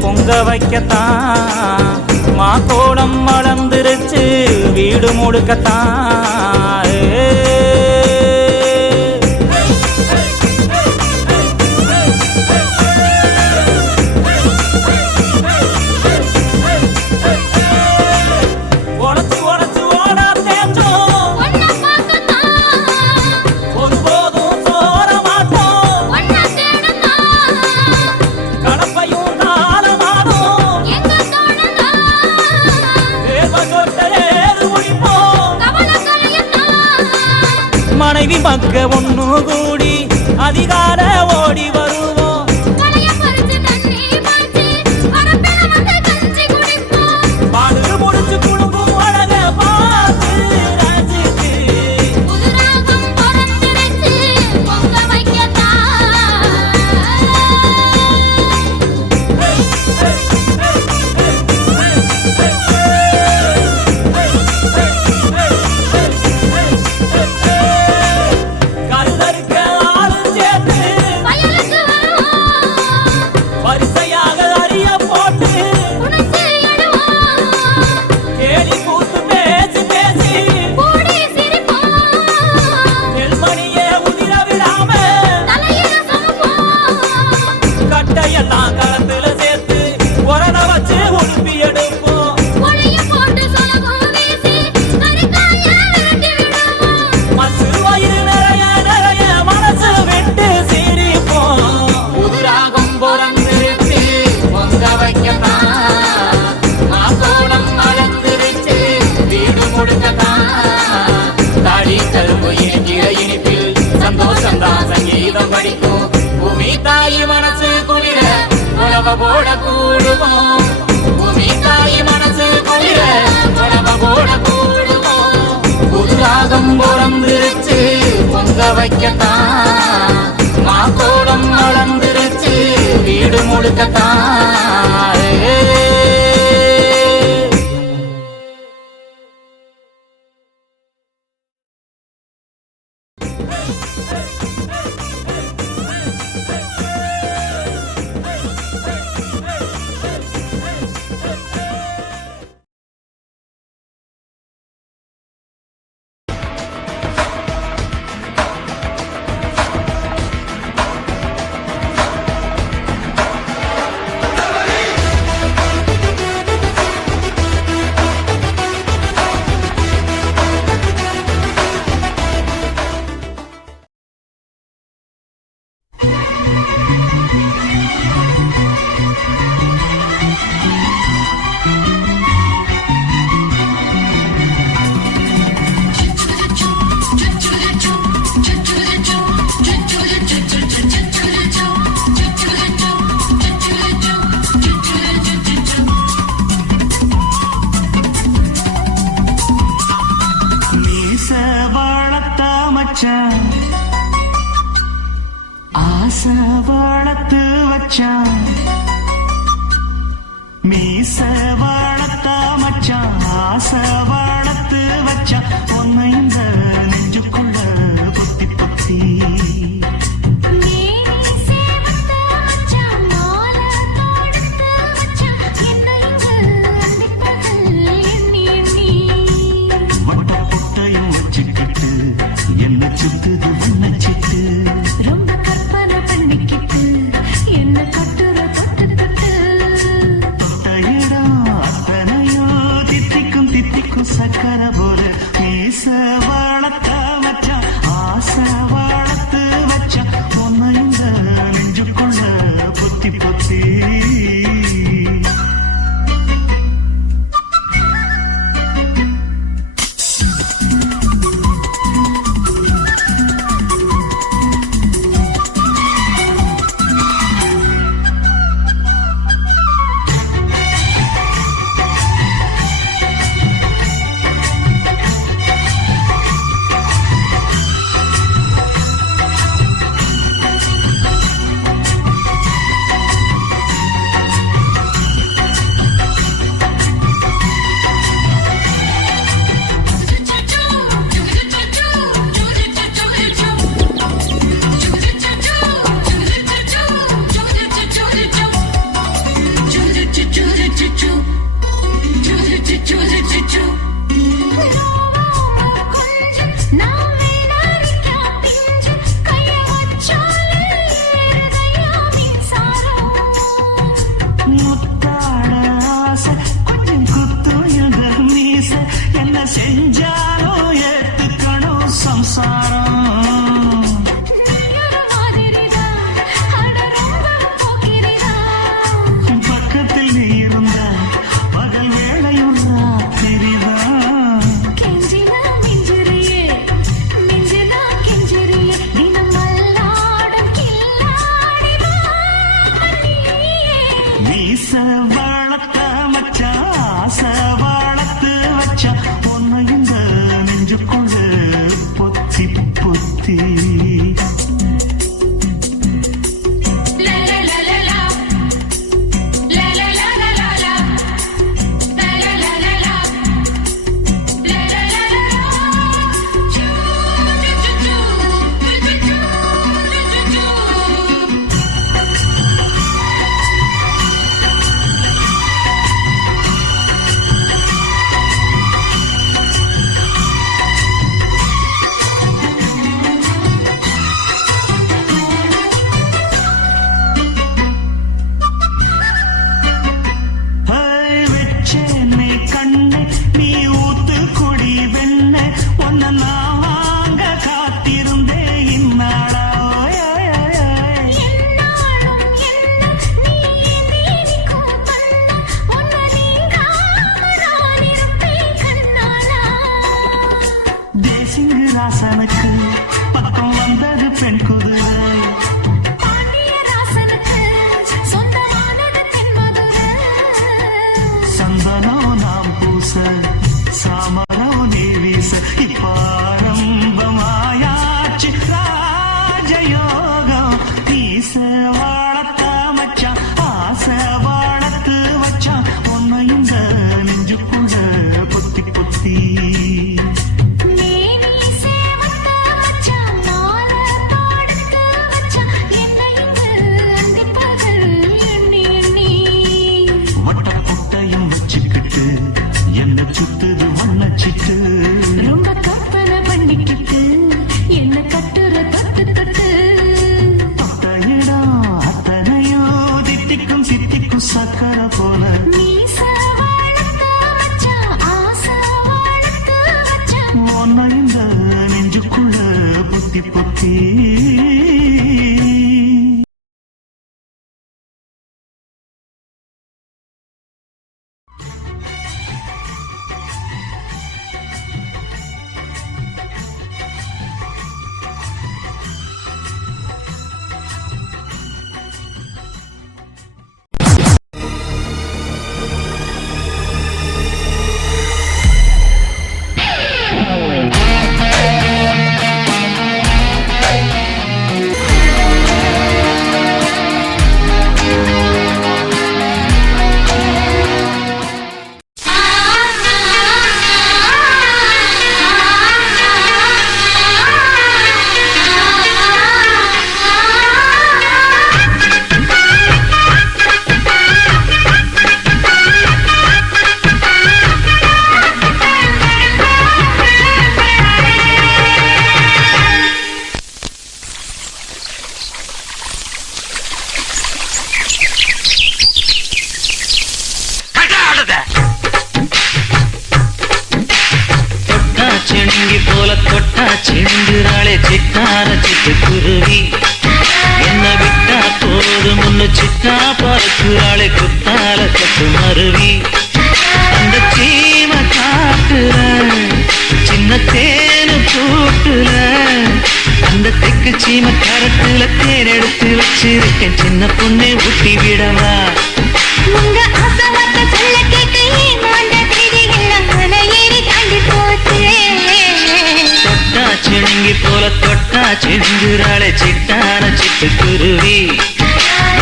பொங்க வைக்கத்தான் மாக்கோடம் வளர்ந்துருச்சு வீடு முடுக்கத்தான் மனைவி மக்க ஒண்ணு கூடி அதிகார ஓடி வருவோம் பாடு முடிச்சு குடும்பம் அழக பார்த்து ரசிச்சு போட கூடுவோம் பூமி தாய் மனசு குளிர உணவ போட கூடுவோம் புதுராகம் பிறந்துருச்சு பொங்க வைக்கத்தான் மாக்கோடம் வளர்ந்துருச்சு வீடு முழுக்கத்தான் ஆசை வளர்த்து வச்சான் மீச வளர்த்த மச்சான் ஆசை வளர்த்து வச்சான் உன்னை இந்த நெஞ்சுக்குள்ள பொத்தி பொத்தி வட்ட புட்டையும் வச்சுக்கிட்டு என்ன சுத்துது உன்னை சிட்டு ரொம்ப கற்பனை பண்ணிக்கிட்டு என்ன கட்டுற தொட்டு தொட்டு தொட்ட இடம் அத்தனையோ தித்திக்கும் தித்திக்கும் சக்கர போல மீச வளர்த்த வச்சான் ஆசை வளர்த்து வச்சான் உன்னை இந்த நெஞ்சுக்குள்ள பொத்தி பொத்தி பக்கத்தில் நீ இருந்தா பகல் வேளையும் தெரியுதான். மீச வளர்த்த மச்சா ஆசை வளர்த்து வச்சா ஒன்னு இந்த நெஞ்சுக்குள்ள பொத்தி பொத்தி ராசனுக்கு பக்கம் வந்தது பெண் குதிரை. சந்தனோ நாம் பூச சாமனோ நீ வீச இப்பாரம்பமாயாச்சு ராஜயோகம். ஈச வாழத்த மச்சான் ஆசை வாழத்து வச்சான் ஒன்னு இந்த நெஞ்சுக்குள்ள பொத்தி பொத்தி. சுத்துது வண்ணச்சிட்டு ரொம்ப கற்பனை பண்ணிக்கிட்டு என்ன கட்டுற தட்டு தட்டு. அத்தையிடம் அத்தனையோ தித்திக்கும் தித்திக்கும் சக்கர போல. ஒன்ன இந்த நெஞ்சுக்குள்ள பொத்தி பொத்தி. சிணுங்கி போல தொட்டா சிணுங்குறாளே சிட்டார சிட்டுக்குருவி. என்ன விட்டா போதும் முன்னு சிட்டா பறக்குறாளே குத்தால கட்டு மருவி. அந்த சீம காட்டுல சின்ன தேனு கூட்டுல அந்த தெக்கு சீம கரத்துல தேன் எடுத்து வச்சிருக்கேன் சின்ன பொண்ணை ஊட்டி விடவா. உங்க அசவத்த சொல்ல கேட்டு மாண்ட தேடி எல்லாம் ஏறி தாண்டி போச்சு. தொட்டா சிணுங்கி போல தொட்டா சிணுங்குறாளே சிட்டான சிட்டுக்குருவி.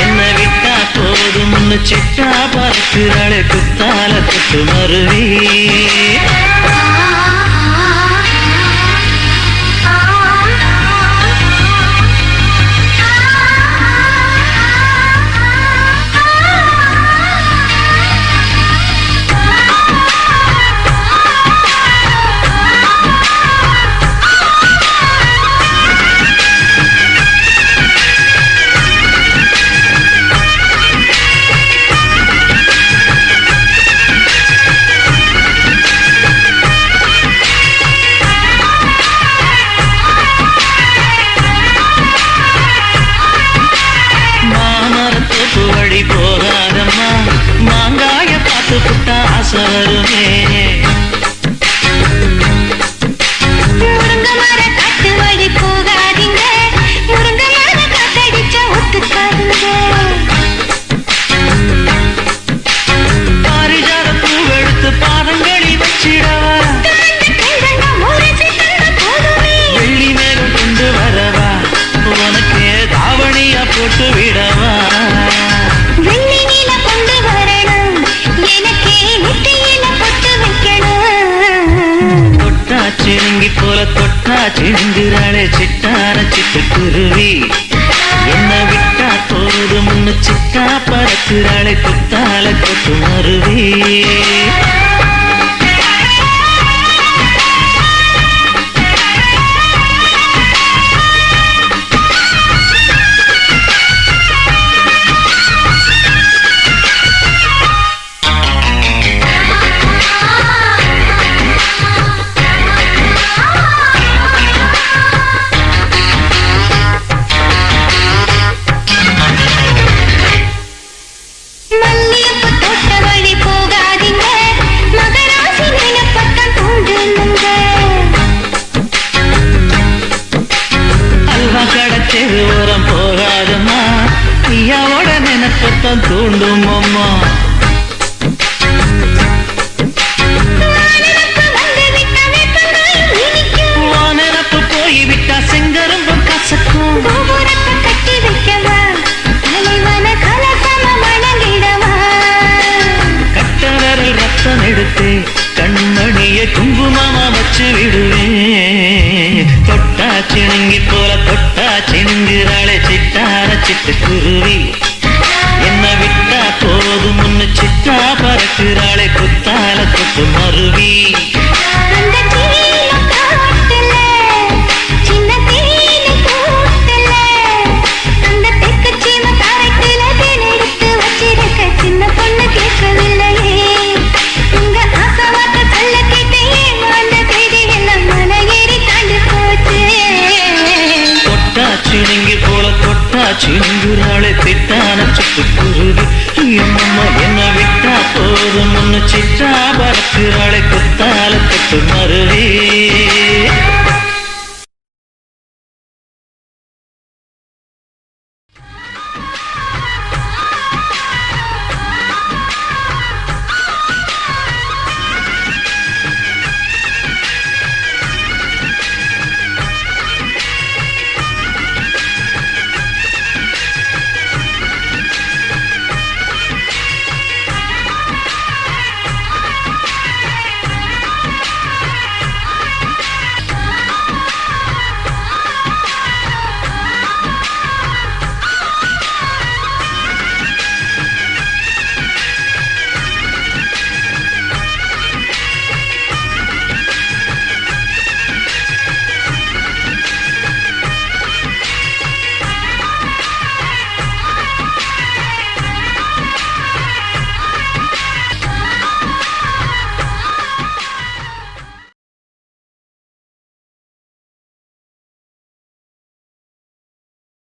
என்ன விட்டா போதும் முன்னு சிட்டா பறக்குறாளே குத்தால தொட்டு மருவி. ஆசை வருமே. முருங்க மர காட்டு வழி போகாதீங்க, முருங்க மர காத்தடிச்ச ஒத்துக்காதுங்க. பாரிஜாத பூவெடுத்து பாதங்களில் வச்சிடவா, வெள்ளி மேகம் கொண்டு வரவா, உனக்கே தாவணியா போட்டு விடவா. வெள்ளி நீல கொண்டு வரணும், எனக்கே நெத்தியில பொட்டு வைக்கணும். தொட்டா சிணுங்கி போல தொட்டா சிணுங்குறாளே சிட்டான சிட்டுக்குருவி, என்ன விட்டா போதும் முன்னு சிட்டா பறக்குறாளே குத்தால கொட்டு மருவி. மல்லியப்பு தோட்ட வழி போகாதீங்க, மகராசி நினைப்பத்தான் தூண்டுங்க. அல்வா கடத்தெரு ஓரம் போகாதம்மா, ஐயாவோட நினைப்பத்தான் தூண்டும் அம்மா. வானரப்பு போய்விட்டா செங்கரும்பும் கசக்கும். கோபுரத்தை கட்டி வைக்கவா, தலைவன கலசம வணங்கிடவா. கட்ட விரல் ரத்தம் எடுத்து கண்மணிய குங்குமமா வச்சு விடுவேன். தொட்டா சிணுங்கி போல தொட்டா சிணுங்குறாளே சிட்டார சிட்டுக்குருவி, என்ன விட்டா போதும் முன்னு சிட்டா பறக்குறாளே குத்தால கொட்டு மருவி. அந்த சீல காட்டுல, சின்ன தேனி கூட்டுல, அந்த தெற்கு சீம காரைக்குல தேன் எடுத்து வச்சிருக்க சின்ன பொண்ணு கேட்கவில்லையே. உங்க ஆசவாக்க சொல்ல கேட்டேன், அந்த செய்தி எல்லாம் மன ஏறி தாண்டி போச்சு. தொட்டா சிணுங்கி போல தொட்டா சிணுங்குறாளே திட்டான சிட்டுக்குருவி, அம்மம்மா என்ன விட்டா போதும் முன்னு சிட்டா பறக்குறாளே குத்தால கொட்டு மருவி.